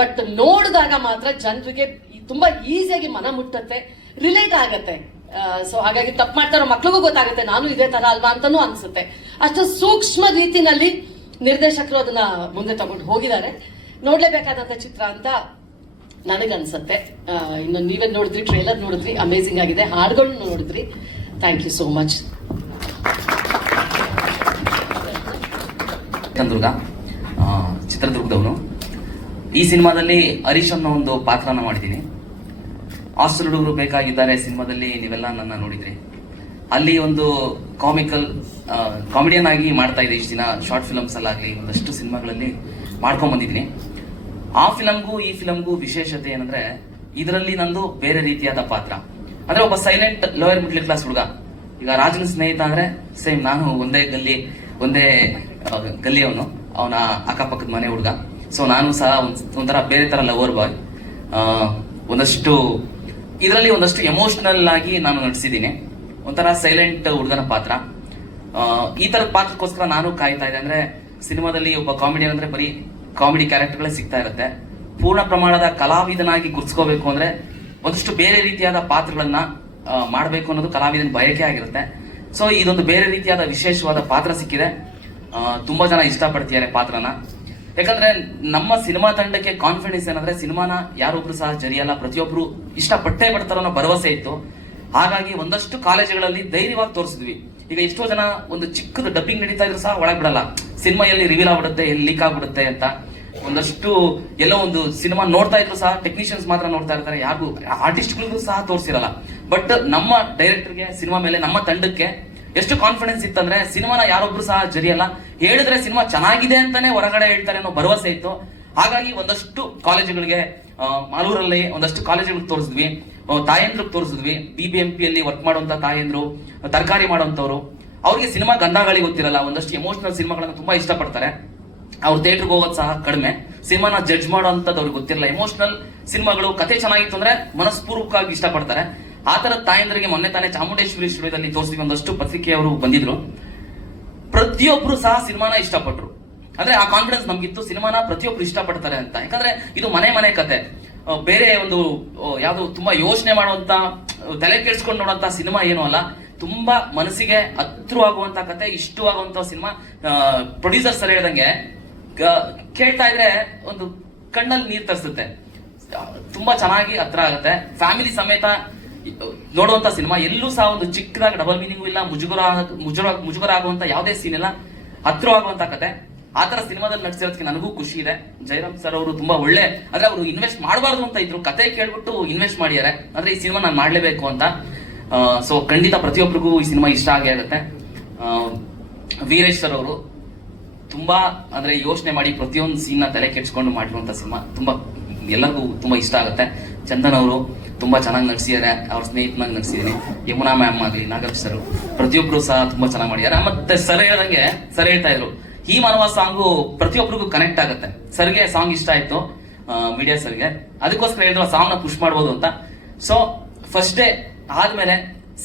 ಬಟ್ ನೋಡಿದಾಗ ಮಾತ್ರ ಜನರಿಗೆ ತುಂಬಾ ಈಸಿಯಾಗಿ ಮನ ಮುಟ್ಟತ್ತೆ, ರಿಲೇಟ್ ಆಗತ್ತೆ. ಸೊ ಹಾಗಾಗಿ ತಪ್ಪು ಮಾಡ್ತಾರೋ ಮಕ್ಳಿಗೂ ಗೊತ್ತಾಗುತ್ತೆ ನಾನು ಇದೇ ತರ ಅಲ್ವಾ ಅಂತಾನೂ ಅನ್ಸುತ್ತೆ. ಅಷ್ಟು ಸೂಕ್ಷ್ಮ ರೀತಿನಲ್ಲಿ ನಿರ್ದೇಶಕರು ಅದನ್ನ ಮುಂದೆ ತಗೊಂಡು ಹೋಗಿದ್ದಾರೆ. ನೋಡ್ಲೇಬೇಕಾದಂತ ಚಿತ್ರ ಅಂತ ನನಗನ್ಸತ್ತೆ. ಇನ್ನು ನೀವೇ ನೋಡಿದ್ರಿ, ಟ್ರೇಲರ್ ನೋಡಿದ್ರಿ, ಅಮೇಸಿಂಗ್ ಆಗಿದೆ. ಹಾಡುಗಳನ್ನು ನೋಡಿದ್ರಿ. Thank you so much. ಚಿತ್ರದುರ್ಗದವನು. ಈ ಸಿನಿಮಾದಲ್ಲಿ ಹರೀಶ್ ಅನ್ನೋ ಒಂದು ಪಾತ್ರನ ಮಾಡಿದ್ದೀನಿ. ಹಾಸ್ಟೆಲ್ ಹುಡುಗರು ಬೇಕಾಗಿದ್ದಾರೆ ಸಿನಿಮಾದಲ್ಲಿ ನೀವೆಲ್ಲ ನನ್ನ ನೋಡಿದ್ರಿ. ಅಲ್ಲಿ ಒಂದು ಕಾಮಿಡಿಯನ್ ಆಗಿ ಮಾಡ್ತಾ ಇದೆ. ಇಷ್ಟು ದಿನ ಶಾರ್ಟ್ ಫಿಲಮ್ಸ್ ಅಲ್ಲಾಗಲಿ ಒಂದಷ್ಟು ಸಿನಿಮಾಗಳಲ್ಲಿ ಮಾಡ್ಕೊಂಡ್ ಬಂದಿದ್ದೀನಿ. ಆ ಫಿಲಮ್ಗೂ ಈ ಫಿಲಮ್ಗೂ ವಿಶೇಷತೆ ಏನಂದ್ರೆ ಇದರಲ್ಲಿ ನಂದು ಬೇರೆ ರೀತಿಯಾದ ಪಾತ್ರ. ಅಂದ್ರೆ ಒಬ್ಬ ಸೈಲೆಂಟ್ ಲೋಯರ್ ಮಿಡ್ಲ್ ಕ್ಲಾಸ್ ಹುಡುಗ. ಈಗ ರಾಜನ ಸ್ನೇಹಿತ ಅಂದ್ರೆ ಸೇಮ್ ನಾನು ಒಂದೇ ಗಲ್ಲಿಯವನು, ಅವನ ಅಕ್ಕಪಕ್ಕದ ಮನೆ ಹುಡುಗ. ಸೊ ನಾನು ಸಹ ಒಂಥರ ಬೇರೆ ತರ ಲವರ್ ಬಾಯ್. ಇದರಲ್ಲಿ ಒಂದಷ್ಟು ಎಮೋಷನಲ್ ಆಗಿ ನಾನು ನಟಿಸಿದ್ದೀನಿ. ಒಂಥರ ಸೈಲೆಂಟ್ ಹುಡುಗನ ಪಾತ್ರ. ಈ ತರದ ಪಾತ್ರಕ್ಕೋಸ್ಕರ ನಾನು ಕಾಯ್ತಾ ಇದ್ದೆ. ಅಂದ್ರೆ ಸಿನಿಮಾದಲ್ಲಿ ಒಬ್ಬ ಕಾಮಿಡಿಯನ್ ಅಂದ್ರೆ ಬರೀ ಕಾಮಿಡಿ ಕ್ಯಾರೆಕ್ಟರ್ಗಳೇ ಸಿಗ್ತಾ ಇರುತ್ತೆ. ಪೂರ್ಣ ಪ್ರಮಾಣದ ಕಲಾವಿದನಾಗಿ ಗುರ್ಸ್ಕೋಬೇಕು ಅಂದ್ರೆ ಒಂದಷ್ಟು ಬೇರೆ ರೀತಿಯಾದ ಪಾತ್ರಗಳನ್ನ ಮಾಡಬೇಕು ಅನ್ನೋದು ಕಲಾವಿದನ ಬಯಕೆ ಆಗಿರುತ್ತೆ. ಸೊ ಇದೊಂದು ಬೇರೆ ರೀತಿಯಾದ ವಿಶೇಷವಾದ ಪಾತ್ರ ಸಿಕ್ಕಿದೆ. ತುಂಬಾ ಜನ ಇಷ್ಟಪಡ್ತಿದ್ದಾರೆ ಪಾತ್ರನ. ಯಾಕಂದ್ರೆ ನಮ್ಮ ಸಿನಿಮಾ ತಂಡಕ್ಕೆ ಕಾನ್ಫಿಡೆನ್ಸ್ ಏನಂದ್ರೆ ಸಿನಿಮಾನ ಯಾರೊಬ್ರು ಸಹ ಜರಿಯಲ್ಲ, ಪ್ರತಿಯೊಬ್ರು ಇಷ್ಟಪಟ್ಟೇ ಪಡ್ತಾರೋ ಅನ್ನೋ ಭರವಸೆ ಇತ್ತು. ಹಾಗಾಗಿ ಒಂದಷ್ಟು ಕಾಲೇಜುಗಳಲ್ಲಿ ಧೈರ್ಯವಾಗಿ ತೋರಿಸಿದ್ವಿ. ಈಗ ಎಷ್ಟೋ ಜನ ಒಂದು ಚಿಕ್ಕದು ಡಬ್ಬಿಂಗ್ ನಡೀತಾ ಇದ್ರು ಸಹ ಒಳಗ್ ಬಿಡಲ್ಲ, ಸಿನಿಮಾ ಎಲ್ಲಿ ರಿವೀಲ್ ಆಗ್ಬಿಡುತ್ತೆ, ಎಲ್ಲಿ ಲೀಕ್ ಆಗ್ಬಿಡುತ್ತೆ ಅಂತ. ಒಂದಷ್ಟು ಎಲ್ಲೋ ಒಂದು ಸಿನಿಮಾ ನೋಡ್ತಾ ಇದ್ರು ಸಹ ಟೆಕ್ನಿಷಿಯನ್ಸ್ ಮಾತ್ರ ನೋಡ್ತಾ ಇರ್ತಾರೆ, ಯಾರಿಗೂ ಆರ್ಟಿಸ್ಟ್ಗಳಿಗೂ ಸಹ ತೋರಿಸಿರಲ್ಲ. ಬಟ್ ನಮ್ಮ ಡೈರೆಕ್ಟರ್ಗೆ, ಸಿನಿಮಾ ಮೇಲೆ ನಮ್ಮ ತಂಡಕ್ಕೆ ಎಷ್ಟು ಕಾನ್ಫಿಡೆನ್ಸ್ ಇತ್ತಂದ್ರೆ ಸಿನಿಮಾನ ಯಾರೊಬ್ರು ಸಹ ಜರಿಯಲ್ಲ, ಹೇಳಿದ್ರೆ ಸಿನಿಮಾ ಚೆನ್ನಾಗಿದೆ ಅಂತಾನೆ ಹೊರಗಡೆ ಹೇಳ್ತಾರೆ ಅನ್ನೋ ಭರವಸೆ ಇತ್ತು. ಹಾಗಾಗಿ ಒಂದಷ್ಟು ಕಾಲೇಜುಗಳಿಗೆ, ಮಾಲೂರಲ್ಲಿ ಒಂದಷ್ಟು ಕಾಲೇಜುಗಳಿಗೆ ತೋರಿಸಿದ್ವಿ, ತಾಯಂದ್ರಿಗೆ ತೋರಿಸಿದ್ವಿ. BBMP ವರ್ಕ್ ಮಾಡುವಂತ ತಾಯಂದ್ರು, ತರಕಾರಿ ಮಾಡುವಂತವ್ರು, ಅವ್ರಿಗೆ ಸಿನಿಮಾ ಗಂಧಾಗಳಿ ಗೊತ್ತಿರಲ್ಲ. ಒಂದಷ್ಟು ಎಮೋಷನಲ್ ಸಿನಿಮಾಗಳನ್ನ ತುಂಬಾ ಇಷ್ಟಪಡ್ತಾರೆ. ಅವ್ರು ಥಿಯೇಟರ್ಗೆ ಹೋಗೋದು ಸಹ ಕಡಿಮೆ. ಸಿನಿಮಾನ ಜಡ್ಜ್ ಮಾಡೋಂಥದ್ದು ಅವ್ರಿಗೆ ಗೊತ್ತಿರಲ್ಲ. ಎಮೋಷನಲ್ ಸಿನಿಮಾಗಳು, ಕಥೆ ಚೆನ್ನಾಗಿತ್ತು ಅಂದ್ರೆ ಮನಸ್ಪೂರ್ವಕವಾಗಿ ಇಷ್ಟಪಡ್ತಾರೆ. ಆ ತರ ತಾಯಂದ್ರಿಗೆ ಮೊನ್ನೆ ತಾನೇ ಚಾಮುಂಡೇಶ್ವರಿ ಸ್ಟುಡಿಯೋದಲ್ಲಿ ತೋರಿಸಿ ಒಂದಷ್ಟು ಪತ್ರಿಕೆಯವರು ಬಂದಿದ್ರು. ಪ್ರತಿಯೊಬ್ರು ಸಹ ಸಿನಿಮಾನ ಇಷ್ಟಪಟ್ರು. ಅಂದ್ರೆ ಆ ಕಾನ್ಫಿಡೆನ್ಸ್ ನಮ್ಗಿತ್ತು, ಸಿನಿಮಾನ ಪ್ರತಿಯೊಬ್ರು ಇಷ್ಟಪಡ್ತಾರೆ ಅಂತ. ಯಾಕಂದ್ರೆ ಇದು ಮನೆ ಕತೆ, ಬೇರೆ ಒಂದು ಯಾವ್ದು ತುಂಬಾ ಯೋಚನೆ ಮಾಡುವಂತ, ತಲೆ ಕೆಡ್ಸ್ಕೊಂಡು ನೋಡುವಂತ ಸಿನಿಮಾ ಏನೂ ಅಲ್ಲ. ತುಂಬಾ ಮನಸ್ಸಿಗೆ ಹತ್ರವಾಗುವಂತ ಕತೆ, ಇಷ್ಟವಾಗುವಂತ ಸಿನಿಮಾ. ಪ್ರೊಡ್ಯೂಸರ್ ಸರ್ ಹೇಳ್ದಂಗೆ ಕೇಳ್ತಾ ಇದ್ರೆ ಒಂದು ಕಣ್ಣಲ್ಲಿ ನೀರ್ ತರಿಸುತ್ತೆ. ತುಂಬಾ ಚೆನ್ನಾಗಿ ಹತ್ರ ಆಗುತ್ತೆ. ಫ್ಯಾಮಿಲಿ ಸಮೇತ ನೋಡುವಂತ ಸಿನಿಮಾ. ಎಲ್ಲೂ ಸಹ ಒಂದು ಚಿಕ್ಕದಾಗಿ ಡಬಲ್ ಮೀನಿಂಗ್ ಇಲ್ಲ, ಮುಜುಗರ ಆಗುವಂತ ಯಾವುದೇ ಸೀನ್ ಇಲ್ಲ, ಹತ್ರವಾಗುವಂತ ಕತೆ. ಆ ತರ ಸಿನಿಮಾದಲ್ಲಿ ನಟಿಸಿರೋದಕ್ಕೆ ನನಗೂ ಖುಷಿ ಇದೆ. ಜಯರಾಮ್ ಸರ್ ಅವರು ತುಂಬಾ ಒಳ್ಳೆ, ಅಂದ್ರೆ ಅವರು ಇನ್ವೆಸ್ಟ್ ಮಾಡಬಾರ್ದು ಅಂತ ಇದ್ರು, ಕತೆ ಕೇಳ್ಬಿಟ್ಟು ಇನ್ವೆಸ್ಟ್ ಮಾಡಿದ್ದಾರೆ. ಅಂದ್ರೆ ಈ ಸಿನಿಮಾ ನಾನು ಮಾಡ್ಲೇಬೇಕು ಅಂತ. ಸೊ ಖಂಡಿತ ಪ್ರತಿಯೊಬ್ಬರಿಗೂ ಈ ಸಿನಿಮಾ ಇಷ್ಟ ಆಗೇ ಆಗುತ್ತೆ. ವೀರೇಶ್ ಸರ್ ಅವರು ತುಂಬಾ ಅಂದ್ರೆ ಯೋಚನೆ ಮಾಡಿ ಪ್ರತಿಯೊಂದು ಸೀನ್ ತಲೆ ಕೆಡ್ಸ್ಕೊಂಡು ಮಾಡಿರುವಂತ ಸಿನಿಮಾ. ತುಂಬಾ ಎಲ್ಲರಿಗೂ ತುಂಬಾ ಇಷ್ಟ ಆಗುತ್ತೆ. ಚಂದನ್ ಅವರು ತುಂಬಾ ಚೆನ್ನಾಗಿ ನಟಿಸಿದ್ದಾರೆ, ಅವ್ರ ಸ್ನೇಹಿತನಾಗಿ ನಟಿಸಿದೀನಿ. ಯಮುನಾ ಮ್ಯಾಮ್ ಆಗ್ಲಿ, ನಾಗರಾಜ್ ಸರ್, ಪ್ರತಿಯೊಬ್ರು ಸಹ ತುಂಬಾ ಚೆನ್ನಾಗಿ ಮಾಡಿದ್ದಾರೆ. ಮತ್ತೆ ಸರ್ ಹೇಳ್ದಂಗೆ, ಸರ್ ಹೇಳ್ತಾ ಇದ್ರು ಈ ಮಾನವ ಸಾಂಗು ಪ್ರತಿಯೊಬ್ಬರಿಗೂ ಕನೆಕ್ಟ್ ಆಗುತ್ತೆ. ಸರ್ಗೆ ಸಾಂಗ್ ಇಷ್ಟ ಆಯ್ತು, ಮೀಡಿಯಾ ಸರ್ಗೆ, ಅದಕ್ಕೋಸ್ಕರ ಹೇಳಿದ್ರು ಸಾಂಗ್ ನ ಪುಷ್ ಮಾಡ್ಬೋದು ಅಂತ. ಸೊ ಫಸ್ಟ್ ಡೇ ಆದ್ಮೇಲೆ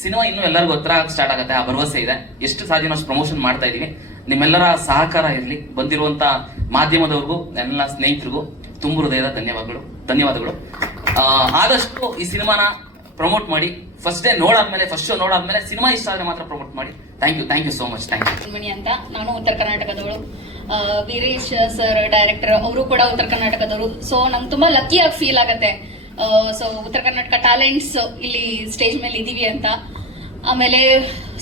ಸಿನಿಮಾ ಇನ್ನೂ ಎಲ್ಲರಿಗೂ ಹತ್ರ ಸ್ಟಾರ್ಟ್ ಆಗುತ್ತೆ, ಆ ಭರವಸೆ ಇದೆ. ಎಷ್ಟು ಸಾಧ್ಯನೋ ಅಷ್ಟು ಪ್ರಮೋಷನ್ ಮಾಡ್ತಾ ಇದೀವಿ. ನಿಮ್ಮೆಲ್ಲರ ಸಹಕಾರ ಇರಲಿ. ಬಂದಿರುವಂತ ಮಾಧ್ಯಮದವ್ರಿಗೂ, ಎಲ್ಲ ಸ್ನೇಹಿತರಿಗೂ ತುಂಬ ಹೃದಯದ ಧನ್ಯವಾದಗಳು. ಆದಷ್ಟು ಈ ಸಿನಿಮಾನ ಪ್ರಮೋಟ್ ಮಾಡಿ. ಫಸ್ಟ್ ಶೋ ನೋಡಾದ್ಮೇಲೆ ಸಿನಿಮಾ ಇಷ್ಟ ಆದ್ರೆ ಮಾತ್ರ ಪ್ರಮೋಟ್ ಮಾಡಿ. Thank you so much. Thank you. Mani ಅಂತ, ನಾನು ಉತ್ತರ ಕರ್ನಾಟಕದವಳು. ವೀರೇಶ್ ಸರ್ ಡೈರೆಕ್ಟರ್, ಅವರು ಕೂಡ ಉತ್ತರ ಕರ್ನಾಟಕದವರು. ಸೊ ನಂಗೆ ತುಂಬಾ ಲಕ್ಕಿಯಾಗಿ ಫೀಲ್ ಆಗತ್ತೆ. ಸೊ ಉತ್ತರ ಕರ್ನಾಟಕ ಟ್ಯಾಲೆಂಟ್ಸ್ ಇಲ್ಲಿ ಸ್ಟೇಜ್ ಮೇಲೆ ಇದೀವಿ ಅಂತ. ಆಮೇಲೆ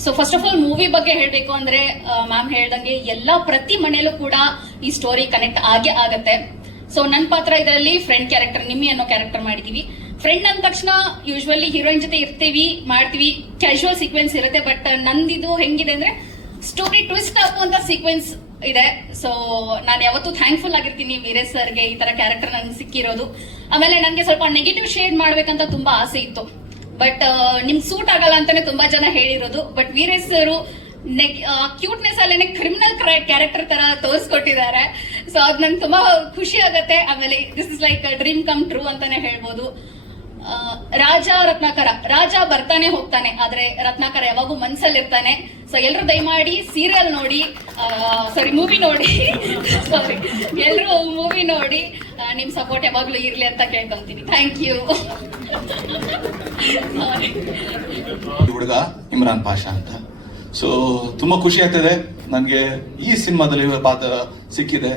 so first of all movie ಬಗ್ಗೆ ಹೇಳ್ಬೇಕು ಅಂದ್ರೆ, ಮ್ಯಾಮ್ ಹೇಳ್ದಂಗೆ ಪ್ರತಿ ಮನೆಯಲ್ಲೂ ಕೂಡ ಈ ಸ್ಟೋರಿ ಕನೆಕ್ಟ್ ಆಗೇ ಆಗತ್ತೆ. ಸೊ ನನ್ನ ಪಾತ್ರ ಇದರಲ್ಲಿ ಫ್ರೆಂಡ್ ಕ್ಯಾರೆಕ್ಟರ್, ನಿಮ್ಮಿ ಅನ್ನೋ ಕ್ಯಾರೆಕ್ಟರ್ ಮಾಡಿದೀವಿ. ಫ್ರೆಂಡ್ ಅಂದ ತಕ್ಷಣ ಯೂಶ್ವಲಿ ಹೀರೋಯಿನ್ ಜೊತೆ ಇರ್ತೀವಿ, ಮಾಡ್ತೀವಿ, ಕ್ಯಾಶುವಲ್ ಸೀಕ್ವೆನ್ಸ್ ಇರುತ್ತೆ. ಬಟ್ ನಂದಿದು ಹೆಂಗಿದೆ ಅಂದ್ರೆ ಸ್ಟೋರಿ ಟ್ವಿಸ್ಟ್ ಆಗುವಂತ ಸೀಕ್ವೆನ್ಸ್ ಇದೆ. ಸೊ ನಾನು ಯಾವತ್ತೂ ಥ್ಯಾಂಕ್ಫುಲ್ ಆಗಿರ್ತೀನಿ ವೀರೇಶ್ ಸರ್ಗೆ ಈ ತರ ಕ್ಯಾರೆಕ್ಟರ್ ನನ್ಗೆ ಸಿಕ್ಕಿರೋದು. ಆಮೇಲೆ ನನಗೆ ಸ್ವಲ್ಪ ನೆಗೆಟಿವ್ ಶೇಡ್ ಮಾಡ್ಬೇಕಂತ ತುಂಬಾ ಆಸೆ ಇತ್ತು, ಬಟ್ ನಿಮ್ಗೆ ಸೂಟ್ ಆಗಲ್ಲ ಅಂತಾನೆ ತುಂಬಾ ಜನ ಹೇಳಿರೋದು. ಬಟ್ ವೀರೇಶ್ ಸರ್ ಕ್ಯೂಟ್ನೆಸ್ ಅಲ್ಲೇನೆ ಕ್ರಿಮಿನಲ್ ಕ್ಯಾರೆಕ್ಟರ್ ತರ ತೋರಿಸ್ಕೊಟ್ಟಿದ್ದಾರೆ. ಸೊ ಅದ್ ನಂಗೆ ತುಂಬಾ ಖುಷಿ ಆಗತ್ತೆ. ಆಮೇಲೆ this is like dream come true ಅಂತಾನೆ ಹೇಳ್ಬೋದು. ರಾಜ ಬರ್ತಾನೆ ಹೋಗ್ತಾನೆ, ಆದ್ರೆ ರತ್ನಾಕರ ಯಾವಾಗೂ ಮನ್ಸಲ್ಲಿರ್ತಾನೆ. ಸೊ ಎಲ್ರು ದಯಮಾಡಿ ಸೀರಿಯಲ್ ನೋಡಿ, ಮೂವಿ ನೋಡಿ ಸಾರಿ ಎಲ್ರು ಮೂವಿ ನೋಡಿ, ನಿಮ್ ಸಪೋರ್ಟ್ ಯಾವಾಗ್ಲೂ ಇರ್ಲಿ ಅಂತ ಕೇಳ್ಕೊಂತೀನಿ. Thank you. ಹುಡುಗ ಇಮ್ರಾನ್ ಪಾಷಾ ಅಂತ. ಸೊ ತುಂಬಾ ಖುಷಿ ಆಗ್ತದೆ ನನಗೆ ಈ ಸಿನಿಮಾದಲ್ಲಿ ಪಾತ್ರ ಸಿಕ್ಕಿದೆ.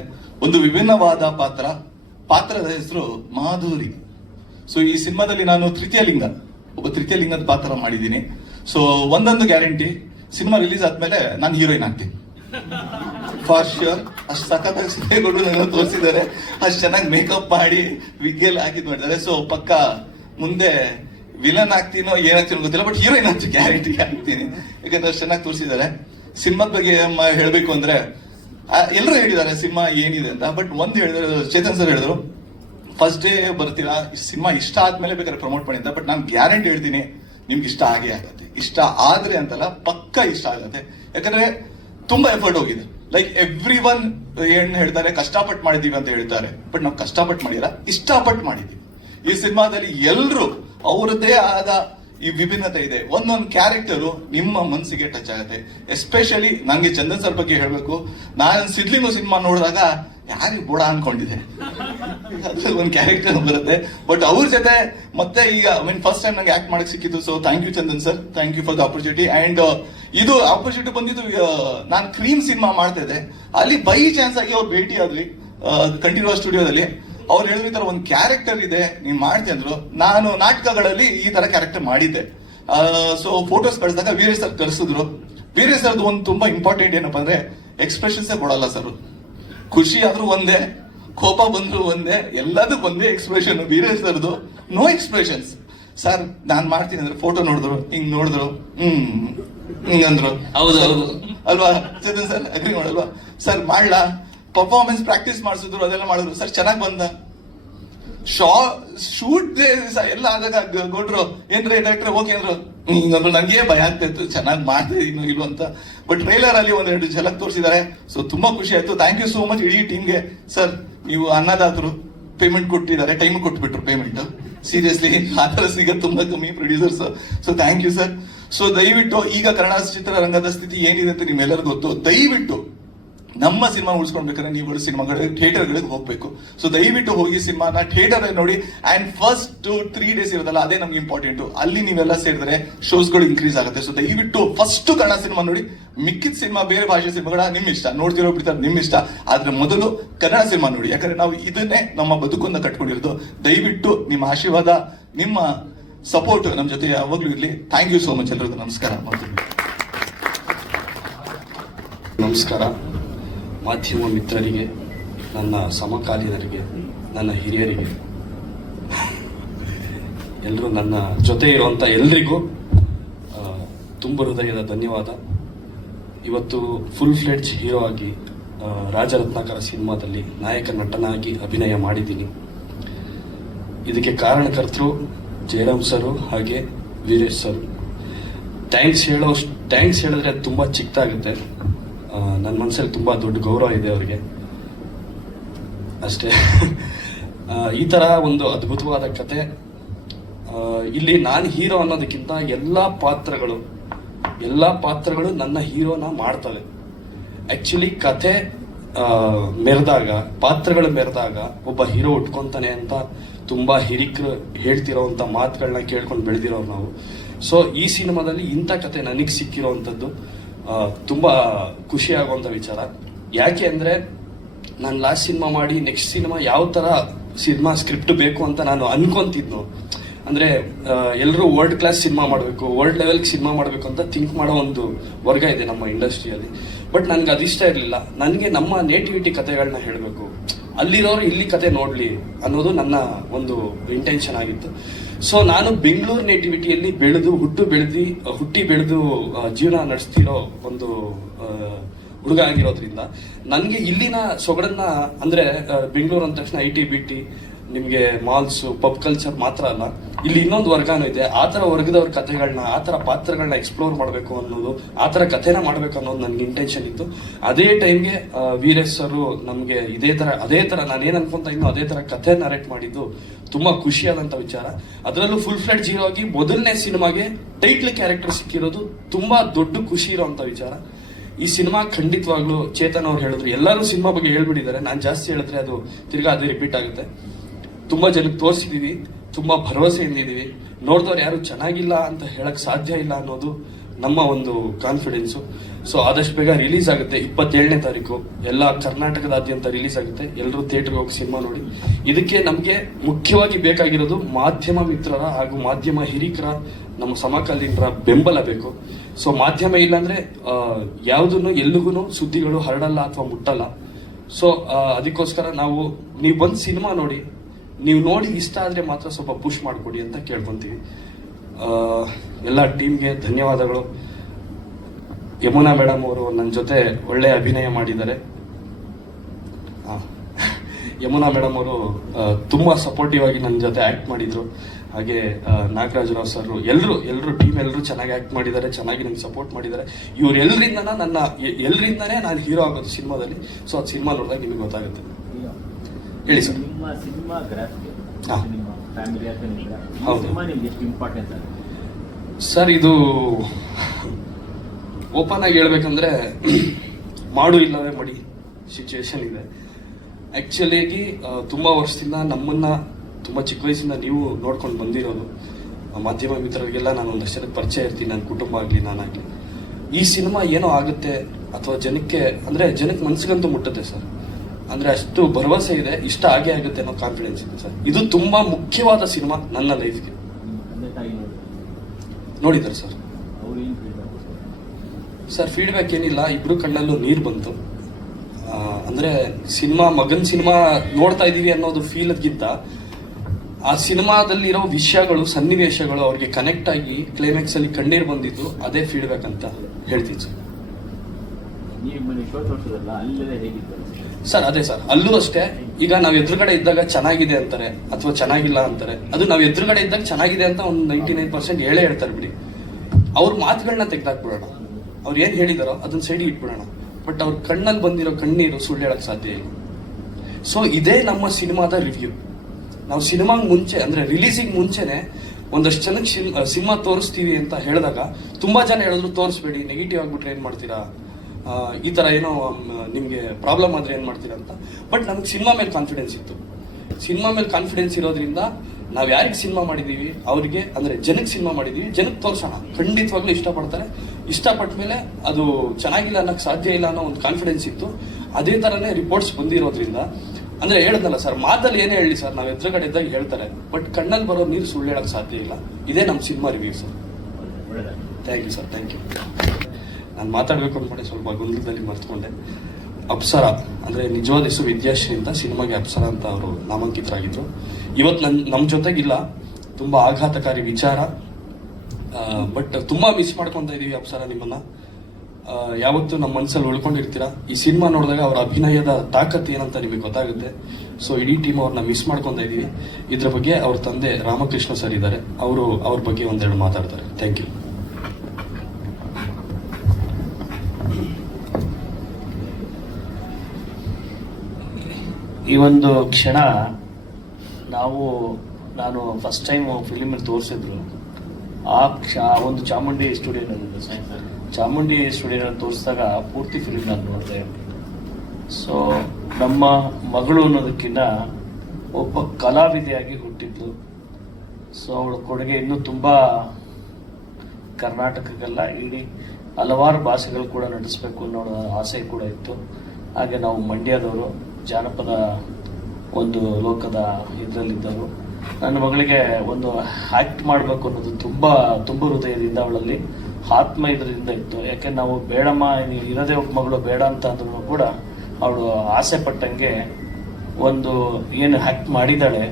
ಒಂದು ವಿಭಿನ್ನವಾದ ಪಾತ್ರದ ಹೆಸರು ಮಾಧುರಿ. ಸೊ ಈ ಸಿನಿಮಾದಲ್ಲಿ ನಾನು ಒಬ್ಬ ತೃತೀಯ ಲಿಂಗದ ಪಾತ್ರ ಮಾಡಿದ್ದೀನಿ. ಸೊ ಒಂದೊಂದು ಗ್ಯಾರಂಟಿ, ಸಿನಿಮಾ ರಿಲೀಸ್ ಆದ್ಮೇಲೆ ನಾನು ಹೀರೋಯಿನ್ ಆಗ್ತೀನಿ ಫಾರ್ ಶ್ಯೂರ್. ಅಷ್ಟು ಸಖತ್ತಾಗಿ ಸಿನಿಮಾಗಳು ನನ್ನ ತೋರಿಸಿದ್ದಾರೆ, ಅಷ್ಟು ಚೆನ್ನಾಗಿ ಮೇಕಪ್ ಮಾಡಿ ವಿಗ್ಗೆಲ್ಲ ಹಾಕಿದ್ ಮಾಡಿದ್ದಾರೆ. ಸೊ ಪಕ್ಕ ಮುಂದೆ ವಿಲನ್ ಆಗ್ತೀನೋ ಏನಾಗ್ತೀನೋ ಗೊತ್ತಿಲ್ಲ, ಬಟ್ ಹೀರೋಯಿನ್ ಆಗ್ತೀನಿ, ಗ್ಯಾರಂಟಿ ಆಗ್ತೀನಿ, ಯಾಕಂದ್ರೆ ಅಷ್ಟು ಚೆನ್ನಾಗಿ ತೋರಿಸಿದ್ದಾರೆ. ಸಿನಿಮಾದ ಬಗ್ಗೆ ಹೇಳ್ಬೇಕು ಅಂದ್ರೆ ಎಲ್ಲರೂ ಹೇಳಿದ್ದಾರೆ ಸಿನಿಮಾ ಏನಿದೆ ಅಂತ, ಬಟ್ ಒಂದು ಹೇಳಿದ್ರು, ಚೇತನ್ ಸರ್ ಹೇಳಿದ್ರು ಫಸ್ಟ್ ಡೇ ಬರ್ತೀರಾ, ಸಿನಿಮಾ ಇಷ್ಟ ಆದ್ಮೇಲೆ ಬೇಕಾದ್ರೆ ಪ್ರಮೋಟ್ ಮಾಡಿ ಅಂತ. ಬಟ್ ನಾನು ಗ್ಯಾರಂಟಿ ಹೇಳ್ತೀನಿ, ನಿಮ್ಗೆ ಇಷ್ಟ ಆಗೇ ಆಗತ್ತೆ. ಇಷ್ಟ ಆದ್ರೆ ಅಂತಲ್ಲ, ಪಕ್ಕ ಇಷ್ಟ ಆಗತ್ತೆ. ಯಾಕಂದ್ರೆ ತುಂಬಾ ಎಫರ್ಟ್ ಹೋಗಿದೆ. ಲೈಕ್ ಎವ್ರಿ ಒನ್ ಏನ್ ಹೇಳ್ತಾರೆ, ಕಷ್ಟಪಟ್ಟು ಮಾಡಿದೀವಿ ಅಂತ ಹೇಳ್ತಾರೆ, ಬಟ್ ನಾವು ಕಷ್ಟಪಟ್ಟು ಮಾಡಿಲ್ಲ, ಇಷ್ಟಪಟ್ಟು ಮಾಡಿದೀವಿ. ಈ ಸಿನಿಮಾದಲ್ಲಿ ಎಲ್ರು ಅವರದ್ದೇ ಆದ ಈ ವಿಭಿನ್ನತೆ ಇದೆ. ಒಂದೊಂದು ಕ್ಯಾರೆಕ್ಟರು ನಿಮ್ಮ ಮನಸ್ಸಿಗೆ ಟಚ್ ಆಗುತ್ತೆ. ಎಸ್ಪೆಷಲಿ ನಂಗೆ ಚಂದನ್ ಸರ್ ಬಗ್ಗೆ ಹೇಳ್ಬೇಕು. ನಾನು ಸಿದ್ಲಿಂಗು ಸಿನಿಮಾ ನೋಡಿದಾಗ ಯಾರಿಗೆ ಬೋಡ ಅನ್ಕೊಂಡಿದ್ದೆ, ಅದ್ರಲ್ಲಿ ಒಂದು ಕ್ಯಾರೆಕ್ಟರ್ ಬರುತ್ತೆ. ಬಟ್ ಅವ್ರ ಜೊತೆ ಮತ್ತೆ ಈಗ ಫಸ್ಟ್ ಟೈಮ್ ನಂಗೆ ಆಕ್ಟ್ ಮಾಡಕ್ ಸಿಕ್ಕಿತ್ತು. So thank you Chandan sir, thank you for the opportunity. And ಇದು ಆಪರ್ಚುನಿಟಿ ಬಂದಿದ್ದು ನಾನು ಕ್ರೀಮ್ ಸಿನಿಮಾ ಮಾಡ್ತಾ ಇದ್ದೆ, ಅಲ್ಲಿ ಬೈ ಚಾನ್ಸ್ ಆಗಿ ಅವ್ರು ಭೇಟಿ ಆದ್ವಿ ಕಂಠೀರವ ಸ್ಟುಡಿಯೋದಲ್ಲಿ. ಅವ್ರು ಹೇಳಿದ್ರು ಈ ತರ ಒಂದು ಕ್ಯಾರೆಕ್ಟರ್ ಇದೆ, ನೀವ್ ಮಾಡ್ತಿ ಅಂದ್ರು. ನಾನು ನಾಟಕಗಳಲ್ಲಿ ಈ ತರ ಕ್ಯಾರೆಕ್ಟರ್ ಮಾಡಿದ್ದೆ. ಸೊ ಫೋಟೋಸ್ ಕಳಿಸಿದಾಗ ವೀರೇಶ್ ಸರ್ ಕಳಿಸಿದ್ರು. ವೀರೇಶ್ ಸರ್ದು ಒಂದು ತುಂಬಾ ಇಂಪಾರ್ಟೆಂಟ್ ಏನಪ್ಪಾ ಅಂದ್ರೆ ಎಕ್ಸ್ಪ್ರೆಷನ್ಸೇ ಕೊಡಲ್ಲ ಸರ್. ಖುಷಿ ಆದ್ರೂ ಒಂದೇ, ಕೋಪ ಬಂದ್ರು ಒಂದೇ, ಎಲ್ಲದೂ ಒಂದೇ ಎಕ್ಸ್ಪ್ರೆಷನ್. ವೀರೇಶ್ ಸರ್ದು ನೋ ಎಕ್ಸ್ಪ್ರೆಷನ್ಸ್. ಸರ್ ನಾನ್ ಮಾಡ್ತೀನಿ ಅಂದ್ರೆ ಫೋಟೋ ನೋಡಿದ್ರು, ಹಿಂಗ್ ನೋಡಿದ್ರು, ಹಿಂಗಂದ್ರು. ಹೌದು ಅಲ್ವಾ ಚೇತನ್ ಸರ್, ಅಗ್ರಿ ಮಾಡಲ್ವಾ ಸರ್? ಮಾಡ್ಲಾ ಪರ್ಫಾರ್ಮೆನ್ಸ್ ಪ್ರಾಕ್ಟೀಸ್ ಮಾಡಿಸಿದ್ರು, ಅದೆಲ್ಲ ಮಾಡಿದ್ರು. ಸರ್ ಚೆನ್ನಾಗಿ ಬಂದ. ಶೂಟ್ ಎಲ್ಲ ಆದಾಗ ಗೌಡ್ರು ಏನ್ರ ಡೈರೆಕ್ಟರ್ ಓಕೆ ಅಂದ್ರು. ನನಗೆ ಭಯ ಆಗ್ತಾ ಇತ್ತು, ಚೆನ್ನಾಗಿ ಮಾಡ್ತಿದ್ದೀನೋ ಇಲ್ವ ಅಂತ. ಬಟ್ ಟ್ರೈಲರ್ ಅಲ್ಲಿ ಒಂದೆರಡು ಝಲಕ್ ತೋರಿಸಿದ್ದಾರೆ. ಸೊ ತುಂಬಾ ಖುಷಿ ಆಯ್ತು. ಥ್ಯಾಂಕ್ ಯು ಸೋ ಮಚ್ ಇಡೀ ಟೀಮ್ಗೆ. ಸರ್ ನೀವು ಅನ್ನದಾತರು, ಪೇಮೆಂಟ್ ಕೊಟ್ಟಿದ್ದಾರೆ, ಟೈಮ್ ಕೊಟ್ಬಿಟ್ರು ಪೇಮೆಂಟ್. ಸೀರಿಯಸ್ಲಿ ಆ ತರ ಸಿಗೋದು ತುಂಬಾ ಕಮ್ಮಿ producers. So thank you sir. So ದಯವಿಟ್ಟು ಈಗ ಕನ್ನಡ ಚಿತ್ರರಂಗದ ಸ್ಥಿತಿ ಏನಿದೆ ಅಂತ ನಿಮ್ಮೆಲ್ಲರಿಗೂ ಗೊತ್ತು. ದಯವಿಟ್ಟು ನಮ್ಮ ಸಿನಿಮಾ ಉಳಿಸ್ಕೊಳ್ಬೇಕಾದ್ರೆ ನೀವುಗಳು ಸಿನಿಮಾಗಳು ಥಿಯೇಟರ್ಗಳಿಗೆ ಹೋಗ್ಬೇಕು. ಸೊ ದಯವಿಟ್ಟು ಹೋಗಿ ಸಿನಿಮಾನ ಥಿಯೇಟರ್ ಅಲ್ಲಿ ನೋಡಿ. ಅಂಡ್ ಫಸ್ಟ್ 3 days ಇರೋದಲ್ಲ, ಅದೇ ನಮ್ಗೆ ಇಂಪಾರ್ಟೆಂಟ್. ಅಲ್ಲಿ ನೀವೆಲ್ಲ ಸೇರಿದ್ರೆ ಶೋಸ್ಗಳು ಇನ್ಕ್ರೀಸ್ ಆಗುತ್ತೆ. ಸೊ ದಯವಿಟ್ಟು ಫಸ್ಟ್ ಕನ್ನಡ ಸಿನಿಮಾ ನೋಡಿ. ಮಿಕ್ಕಿದ ಸಿನಿಮಾ ಬೇರೆ ಭಾಷೆ ಸಿನಿಮಾಗಳ ನಿಮ್ ಇಷ್ಟ, ನೋಡ್ತಿರೋ ಬಿಡ್ತಾರೆ ನಿಮ್ ಇಷ್ಟ. ಆದ್ರೆ ಮೊದಲು ಕನ್ನಡ ಸಿನಿಮಾ ನೋಡಿ, ಯಾಕಂದ್ರೆ ನಾವು ಇದನ್ನೇ ನಮ್ಮ ಬದುಕನ್ನ ಕಟ್ಕೊಂಡಿರೋದು. ದಯವಿಟ್ಟು ನಿಮ್ಮ ಆಶೀರ್ವಾದ, ನಿಮ್ಮ ಸಪೋರ್ಟ್ ನಮ್ಮ ಜೊತೆ ಯಾವಾಗ್ಲೂ ಇರ್ಲಿ. ಥ್ಯಾಂಕ್ ಯು ಸೋ ಮಚ್ ಎಲ್ರಿಗೂ. ನಮಸ್ಕಾರ. ನಮಸ್ಕಾರ ಮಾಧ್ಯಮ ಮಿತ್ರರಿಗೆ, ನನ್ನ ಸಮಕಾಲೀನರಿಗೆ, ನನ್ನ ಹಿರಿಯರಿಗೆ, ಎಲ್ಲರೂ ನನ್ನ ಜೊತೆ ಇರುವಂಥ ಎಲ್ರಿಗೂ ತುಂಬ ಹೃದಯದ ಧನ್ಯವಾದ. ಇವತ್ತು ಫುಲ್ ಫ್ಲೆಡ್ಜ್ ಹೀರೋ ಆಗಿ ರಾಜರತ್ನಾಕರ ಸಿನಿಮಾದಲ್ಲಿ ನಾಯಕ ನಟನಾಗಿ ಅಭಿನಯ ಮಾಡಿದ್ದೀನಿ. ಇದಕ್ಕೆ ಕಾರಣಕರ್ತರು ಜಯರಾಮ್ ಸರು ಹಾಗೆ ವೀರೇಶ್ ಸರ್. ಥ್ಯಾಂಕ್ಸ್ ಹೇಳಿದ್ರೆ ತುಂಬ ಚಿಕ್ಕದಾಗುತ್ತೆ. ನನ್ನ ಮನಸ್ಸಲ್ಲಿ ತುಂಬ ದೊಡ್ಡ ಗೌರವ ಇದೆ ಅವರಿಗೆ ಅಷ್ಟೇ. ಈ ಥರ ಒಂದು ಅದ್ಭುತವಾದ ಕತೆ. ಇಲ್ಲಿ ನಾನು ಹೀರೋ ಅನ್ನೋದಕ್ಕಿಂತ ಎಲ್ಲ ಪಾತ್ರಗಳು ನನ್ನ ಹೀರೋನ ಮಾಡ್ತವೆ. ಆ್ಯಕ್ಚುಲಿ ಕತೆ ಪಾತ್ರಗಳು ಮೆರೆದಾಗ ಒಬ್ಬ ಹೀರೋ ಉಟ್ಕೊಂತಾನೆ ಅಂತ ತುಂಬ ಹಿರಿಕರು ಹೇಳ್ತಿರೋವಂಥ ಮಾತುಗಳನ್ನ ಕೇಳ್ಕೊಂಡು ಬೆಳೆದಿರೋರು ನಾವು. ಸೊ ಈ ಸಿನಿಮಾದಲ್ಲಿ ಇಂಥ ಕತೆ ನನಗೆ ಸಿಕ್ಕಿರೋವಂಥದ್ದು ತುಂಬ ಖುಷಿ ಆಗುವಂಥ ವಿಚಾರ. ಯಾಕೆ ಅಂದರೆ ನಾನು ಲಾಸ್ಟ್ ಸಿನಿಮಾ ಮಾಡಿ ನೆಕ್ಸ್ಟ್ ಸಿನಿಮಾ ಯಾವ ಥರ ಸಿನಿಮಾ ಸ್ಕ್ರಿಪ್ಟ್ ಬೇಕು ಅಂತ ನಾನು ಅನ್ಕೊಂತಿದ್ನು. ಅಂದರೆ ಎಲ್ಲರೂ ವರ್ಲ್ಡ್ ಕ್ಲಾಸ್ ಸಿನಿಮಾ ಮಾಡಬೇಕು, ವರ್ಲ್ಡ್ ಲೆವೆಲ್ಗೆ ಸಿನಿಮಾ ಮಾಡಬೇಕು ಅಂತ ಥಿಂಕ್ ಮಾಡೋ ಒಂದು ವರ್ಗ ಇದೆ ನಮ್ಮ ಇಂಡಸ್ಟ್ರಿಯಲ್ಲಿ. ಬಟ್ ನನಗೆ ಅದಿಷ್ಟ ಇರಲಿಲ್ಲ. ನನಗೆ ನಮ್ಮ ನೇಟಿವಿಟಿ ಕಥೆಗಳನ್ನ ಹೇಳಬೇಕು, ಅಲ್ಲಿರೋರು ಇಲ್ಲಿ ಕತೆ ನೋಡ್ಲಿ ಅನ್ನೋದು ನನ್ನ ಒಂದು ಇಂಟೆನ್ಷನ್ ಆಗಿತ್ತು. ಸೊ ನಾನು ಬೆಂಗಳೂರು ನೇಟಿವಿಟಿಯಲ್ಲಿ ಹುಟ್ಟಿ ಬೆಳೆದು ಜೀವನ ನಡೆಸ್ತಿರೋ ಒಂದು ಹುಡುಗ ಆಗಿರೋದ್ರಿಂದ ನನಗೆ ಇಲ್ಲಿನ ಸೊಗಡನ್ನ ಅಂದ್ರೆ ಬೆಂಗಳೂರು ಅಂದ ತಕ್ಷಣ IT BT ನಿಮಗೆ ಮಾಲ್ಸ್ ಪಬ್ ಕಲ್ಚರ್ ಮಾತ್ರ ಅಲ್ಲ, ಇಲ್ಲಿ ಇನ್ನೊಂದು ವರ್ಗನೂ ಇದೆ. ಆ ಥರ ವರ್ಗದವ್ರ ಕಥೆಗಳನ್ನ, ಆ ಥರ ಪಾತ್ರಗಳನ್ನ ಎಕ್ಸ್ಪ್ಲೋರ್ ಮಾಡಬೇಕು ಅನ್ನೋದು, ಆ ಥರ ಕಥೆನ ಮಾಡಬೇಕು ಅನ್ನೋದು ನನಗೆ ಇಂಟೆನ್ಷನ್ ಇತ್ತು. ಅದೇ ಟೈಮ್ಗೆ ವೀರೇಶ್ ಸರ್ ನಮಗೆ ಅದೇ ಥರ ನಾನೇನು ಅನ್ಕೊಂತ ಇನ್ನು ಅದೇ ಥರ ಕಥೆ ನರೇಟ್ ಮಾಡಿದ್ದು ತುಂಬಾ ಖುಷಿಯಾದಂಥ ವಿಚಾರ. ಅದರಲ್ಲೂ ಫುಲ್ ಫ್ಲೆಡ್ ಜೀರೋ ಆಗಿ ಮೊದಲನೇ ಸಿನಿಮಾಗೆ ಟೈಟ್ಲ್ ಕ್ಯಾರೆಕ್ಟರ್ ಸಿಕ್ಕಿರೋದು ತುಂಬಾ ದೊಡ್ಡ ಖುಷಿ ಇರೋಂಥ ವಿಚಾರ. ಈ ಸಿನಿಮಾ ಖಂಡಿತವಾಗ್ಲೂ ಚೇತನ್ ಅವ್ರು ಹೇಳಿದ್ರು, ಎಲ್ಲರೂ ಸಿನಿಮಾ ಬಗ್ಗೆ ಹೇಳ್ಬಿಟ್ಟಿದ್ದಾರೆ, ನಾನು ಜಾಸ್ತಿ ಹೇಳಿದ್ರೆ ಅದು ತಿರ್ಗಾ ಅದೇ ರಿಪೀಟ್ ಆಗುತ್ತೆ. ತುಂಬಾ ಜನಕ್ಕೆ ತೋರಿಸಿದೀವಿ, ತುಂಬಾ ಭರವಸೆಯಿಂದ ಇದೀವಿ. ನೋಡಿದವ್ರು ಯಾರು ಚೆನ್ನಾಗಿಲ್ಲ ಅಂತ ಹೇಳಕ್ ಸಾಧ್ಯ ಇಲ್ಲ ಅನ್ನೋದು ನಮ್ಮ ಒಂದು ಕಾನ್ಫಿಡೆನ್ಸು. ಸೊ ಆದಷ್ಟು ಬೇಗ ರಿಲೀಸ್ ಆಗುತ್ತೆ. 27ನೇ ತಾರೀಕು ಎಲ್ಲ ಕರ್ನಾಟಕದಾದ್ಯಂತ ರಿಲೀಸ್ ಆಗುತ್ತೆ. ಎಲ್ಲರೂ ಥಿಯೇಟರ್ಗೆ ಹೋಗಿ ಸಿನಿಮಾ ನೋಡಿ. ಇದಕ್ಕೆ ನಮಗೆ ಮುಖ್ಯವಾಗಿ ಬೇಕಾಗಿರೋದು ಮಾಧ್ಯಮ ಮಿತ್ರರ ಹಾಗೂ ಮಾಧ್ಯಮ ಹಿರಿಕರ, ನಮ್ಮ ಸಮಕಾಲೀನರ ಬೆಂಬಲ ಬೇಕು. ಸೊ ಮಾಧ್ಯಮ ಇಲ್ಲಾಂದ್ರೆ ಯಾವುದನ್ನು ಎಲ್ಲಿಗೂ ಸುದ್ದಿಗಳು ಹರಡಲ್ಲ ಅಥವಾ ಮುಟ್ಟಲ್ಲ. ಸೊ ಅದಕ್ಕೋಸ್ಕರ ನೀವು ಬಂದು ಸಿನಿಮಾ ನೋಡಿ, ನೀವು ನೋಡಿ ಇಷ್ಟ ಆದ್ರೆ ಮಾತ್ರ ಸ್ವಲ್ಪ ಪುಷ್ ಮಾಡಿಕೊಡಿ ಅಂತ ಕೇಳ್ಕೊಂತೀವಿ. ಎಲ್ಲ ಟೀಮ್ಗೆ ಧನ್ಯವಾದಗಳು. ಯಮುನಾ ಮೇಡಮ್ ಅವರು ನನ್ನ ಜೊತೆ ಒಳ್ಳೆ ಅಭಿನಯ ಮಾಡಿದ್ದಾರೆ. ಯಮುನಾ ಮೇಡಮ್ ಅವರು ತುಂಬಾ ಸಪೋರ್ಟಿವ್ ಆಗಿ ನನ್ನ ಜೊತೆ ಆಕ್ಟ್ ಮಾಡಿದ್ರು. ಹಾಗೆ ನಾಗರಾಜರಾವ್ ಸರ್, ಎಲ್ಲರೂ ಟೀಮ್ ಎಲ್ಲರೂ ಚೆನ್ನಾಗಿ ಆಕ್ಟ್ ಮಾಡಿದ್ದಾರೆ, ಚೆನ್ನಾಗಿ ನಂಗೆ ಸಪೋರ್ಟ್ ಮಾಡಿದ್ದಾರೆ. ಎಲ್ಲರಿಂದನೇ ನಾನು ಹೀರೋ ಆಗೋದು ಸಿನಿಮಾದಲ್ಲಿ. ಸೊ ಅದು ಸಿನಿಮಾ ನೋಡಿದಾಗ ನಿಮಗೆ ಗೊತ್ತಾಗುತ್ತೆ. ಹೇಳಿ ಸರ್. ನಿಮ್ಮ ಸಿನಿಮಾ ಗ್ರಾಫ್ಗೆ ಹಾ. ನಿಮ್ಮ ಫ್ಯಾಮಿಲಿ ಹೌದು. ಸಿನಿಮಾ ನಿಮ್ಗೆ ಎಷ್ಟು ಇಂಪಾರ್ಟೆಂಟ್ ಆಗುತ್ತೆ ಸರ್? ಇದು ಓಪನ್ ಆಗಿ ಹೇಳ್ಬೇಕಂದ್ರೆ ಮಾಡು ಇಲ್ಲವೇ ಮಡಿ ಸಿಚುವೇಶನ್ ಇದೆ. ಆಕ್ಚುಲಿಯಾಗಿ ತುಂಬಾ ವರ್ಷದಿಂದ ನಮ್ಮನ್ನ ತುಂಬಾ ಚಿಕ್ಕ ವಯಸ್ಸಿಂದ ನೀವು ನೋಡ್ಕೊಂಡು ಬಂದಿರೋದು. ಮಾಧ್ಯಮ ಮಿತ್ರರಿಗೆಲ್ಲ ನಾನು ಒಂದಷ್ಟು ಜನಕ್ಕೆ ಪರಿಚಯ ಇರ್ತೀನಿ, ನನ್ನ ಕುಟುಂಬ ಆಗಲಿ ನಾನಾಗಲಿ. ಈ ಸಿನಿಮಾ ಏನೋ ಆಗುತ್ತೆ ಅಥವಾ ಜನಕ್ಕೆ ಮನಸ್ಸಿಗಂತೂ ಮುಟ್ಟುತ್ತೆ ಸರ್. ಅಂದ್ರೆ ಅಷ್ಟು ಭರವಸೆ ಇದೆ, ಇಷ್ಟ ಆಗೇ ಆಗುತ್ತೆ ಅನ್ನೋ ಕಾನ್ಫಿಡೆನ್ಸ್ ಇದೆ ಸರ್. ಇದು ತುಂಬಾ ಮುಖ್ಯವಾದ ಸಿನಿಮಾ ನನ್ನ ಲೈಫ್ಗೆ. ನೋಡಿದ್ದಾರೆ ಸರ್. ಸರ್ ಫೀಡ್ಬ್ಯಾಕ್ ಏನಿಲ್ಲ, ಇಬ್ರು ಕಣ್ಣಲ್ಲೂ ನೀರು ಬಂತು. ಅಂದ್ರೆ ಮಗನ್ ಸಿನಿಮಾ ನೋಡ್ತಾ ಇದೀವಿ ಅನ್ನೋದು ಫೀಲ್ಗಿಂತ ಆ ಸಿನಿಮಾದಲ್ಲಿರೋ ವಿಷಯಗಳು, ಸನ್ನಿವೇಶಗಳು ಅವ್ರಿಗೆ ಕನೆಕ್ಟ್ ಆಗಿ ಕ್ಲೈಮ್ಯಾಕ್ಸ್ ಅಲ್ಲಿ ಕಣ್ಣೀರು ಬಂದಿದ್ದು, ಅದೇ ಫೀಡ್ಬ್ಯಾಕ್ ಅಂತ ಹೇಳ್ತೀನಿ ಸರ್. ಸರ್ ಅದೇ ಸರ್, ಅಲ್ಲೂ ಅಷ್ಟೇ. ಈಗ ನಾವ್ ಎದುರುಗಡೆ ಇದ್ದಾಗ ಚೆನ್ನಾಗಿದೆ ಅಂತಾರೆ ಅಥವಾ ಚೆನ್ನಾಗಿಲ್ಲ ಅಂತಾರೆ. ಅದು ನಾವ್ ಎದುರುಗಡೆ ಇದ್ದಾಗ ಚೆನ್ನಾಗಿದೆ ಅಂತ ಒಂದು 99% ಹೇಳೇ ಹೇಳ್ತಾರೆ ಬಿಡಿ. ಅವ್ರ ಮಾತುಗಳನ್ನ ತೆಗೆದಾಕ್ಬಿಡೋಣ, ಅವ್ರು ಏನ್ ಹೇಳಿದಾರೋ ಅದನ್ನ ಸೈಡಿಗೆ ಇಟ್ಬಿಡೋಣ. ಬಟ್ ಅವ್ರ ಕಣ್ಣಲ್ಲಿ ಬಂದಿರೋ ಕಣ್ಣೀರು ಸುಳ್ಳು ಹೇಳಕ್ ಸಾಧ್ಯ ಇಲ್ಲ. ಸೊ ಇದೇ ನಮ್ಮ ಸಿನಿಮಾದ ರಿವ್ಯೂ. ನಾವು ಸಿನಿಮಾಗ್ ಮುಂಚೆ ಅಂದ್ರೆ ರಿಲೀಸಿಗೆ ಮುಂಚೆನೆ ಒಂದಷ್ಟು ಜನಕ್ಕೆ ಸಿನಿಮಾ ತೋರಿಸ್ತೀವಿ ಅಂತ ಹೇಳಿದಾಗ ತುಂಬಾ ಜನ ಹೇಳಿದ್ರು ತೋರಿಸ್ಬೇಡಿ, ನೆಗೆಟಿವ್ ಆಗ್ಬಿಟ್ರೆ ಏನ್ ಮಾಡ್ತೀರಾ, ಈ ತರ ಏನೋ ನಿಮ್ಗೆ ಪ್ರಾಬ್ಲಮ್ ಆದ್ರೆ ಏನ್ ಮಾಡ್ತೀರಾ ಅಂತ. ಬಟ್ ನಮ್ಗೆ ಸಿನಿಮಾ ಮೇಲೆ ಕಾನ್ಫಿಡೆನ್ಸ್ ಇತ್ತು. ಸಿನಿಮಾ ಮೇಲೆ ಕಾನ್ಫಿಡೆನ್ಸ್ ಇರೋದ್ರಿಂದ ನಾವ್ ಯಾರಿಗೆ ಸಿನಿಮಾ ಮಾಡಿದೀವಿ ಅವ್ರಿಗೆ, ಅಂದ್ರೆ ಜನಕ್ಕೆ ಸಿನಿಮಾ ಮಾಡಿದೀವಿ, ಜನಕ್ಕೆ ತೋರ್ಸೋಣ, ಖಂಡಿತವಾಗ್ಲೂ ಇಷ್ಟಪಡ್ತಾರೆ. ಇಷ್ಟಪಟ್ಟ ಮೇಲೆ ಅದು ಚೆನ್ನಾಗಿಲ್ಲ ಅನ್ನಕ್ ಸಾಧ್ಯ ಇಲ್ಲ ಅನ್ನೋ ಒಂದು ಕಾನ್ಫಿಡೆನ್ಸ್ ಇತ್ತು. ಅದೇ ತರನೇ ರಿಪೋರ್ಟ್ಸ್ ಬಂದಿರೋದ್ರಿಂದ, ಅಂದ್ರೆ ಹೇಳದಲ್ಲ ಸರ್, ಮಾತಲ್ಲಿ ಏನೇ ಹೇಳಿ ಸರ್, ನಾವ್ ಎದುರುಗಡೆ ಇದ್ದಾಗ ಹೇಳ್ತಾರೆ, ಬಟ್ ಕಣ್ಣಲ್ಲಿ ಬರೋ ನೀರು ಸುಳ್ಳು ಹೇಳಕ್ ಸಾಧ್ಯ ಇಲ್ಲ. ಇದೇ ನಮ್ಮ cinema review sir. Thank you sir, thank you. ನಾನು ಮಾತಾಡ್ಬೇಕು ಅನ್ಕೊಂಡೆ, ಸ್ವಲ್ಪ ಗೊಂದಲದಲ್ಲಿ ಮರ್ತ್ಕೊಂಡೆ. ಅಪ್ಸರ ಅಂದ್ರೆ ನಿಜವಾದ ಹೆಸರು ವಿದ್ಯಾಶ್ರೀ ಅಂತ, ಸಿನಿಮಾಗೆ ಅಪ್ಸರ ಅಂತ ಅವರು ನಾಮಾಂಕಿತರಾಗಿದ್ರು. ಇವತ್ತು ನಮ್ಮ ಜೊತೆಗಿಲ್ಲ, ತುಂಬಾ ಆಘಾತಕಾರಿ ವಿಚಾರ. ಬಟ್ ತುಂಬಾ ಮಿಸ್ ಮಾಡ್ಕೊಂತ ಇದೀವಿ ಅಪ್ಸರ ನಿಮ್ಮನ್ನ. ಯಾವತ್ತೂ ನಮ್ಮ ಮನಸ್ಸಲ್ಲಿ ಉಳ್ಕೊಂಡಿರ್ತೀರಾ. ಈ ಸಿನಿಮಾ ನೋಡಿದಾಗ ಅವರ ಅಭಿನಯದ ತಾಕತ್ ಏನಂತ ನಿಮಗೆ ಗೊತ್ತಾಗುತ್ತೆ. ಸೊ ಇಡೀ ಟೀಮ್ ಅವ್ರನ್ನ ಮಿಸ್ ಮಾಡ್ಕೊಂತ ಇದೀವಿ. ಇದ್ರ ಬಗ್ಗೆ ಅವ್ರ ತಂದೆ ರಾಮಕೃಷ್ಣ ಸರ್ ಇದ್ದಾರೆ, ಅವ್ರ ಬಗ್ಗೆ ಒಂದೆರಡು ಮಾತಾಡ್ತಾರೆ. Thank you. ಈ ಒಂದು ಕ್ಷಣ ನಾನು ಫಸ್ಟ್ ಟೈಮ್ ಫಿಲಿಮಲ್ಲಿ ತೋರಿಸಿದ್ರು. ಆ ಒಂದು ಚಾಮುಂಡಿ ಸ್ಟುಡಿಯೋನಲ್ಲಿ ತೋರಿಸಿದಾಗ ಪೂರ್ತಿ ಫಿಲಿಮ್ ನಾನು ನೋಡಿದೆ. ಸೊ ನಮ್ಮ ಮಗಳು ಅನ್ನೋದಕ್ಕಿಂತ ಒಬ್ಬ ಕಲಾವಿದೆಯಾಗಿ ಹುಟ್ಟಿದ್ಲು. ಸೊ ಅವಳ ಕೊಡುಗೆ ಇನ್ನೂ ತುಂಬ ಕರ್ನಾಟಕಕ್ಕೆಲ್ಲ ಇಡೀ ಹಲವಾರು ಭಾಷೆಗಳು ಕೂಡ ನಟಿಸ್ಬೇಕು ಅನ್ನೋ ಆಸೆ ಕೂಡ ಇತ್ತು. ಹಾಗೆ ನಾವು ಮಂಡ್ಯದವರು, ಜಾನಪದ ಒಂದು ಲೋಕದ ಇದರಲ್ಲಿದ್ದರು. ನನ್ನ ಮಗಳಿಗೆ ಒಂದು ಆಕ್ಟ್ ಮಾಡಬೇಕು ಅನ್ನೋದು ತುಂಬ ಹೃದಯದಿಂದ, ಅವಳಲ್ಲಿ ಆತ್ಮ ಇದರಿಂದ ಇತ್ತು. ಯಾಕೆ ನಾವು ಬೇಡಮ್ಮ, ಇರೋದೇ ಒಬ್ಬ ಮಗಳು ಬೇಡ ಅಂತ ಅಂದ್ರೂ ಕೂಡ ಅವಳು ಆಸೆ ಪಟ್ಟಂಗೆ ಒಂದು ಏನು ಆಕ್ಟ್ ಮಾಡಿದಾಳೆ,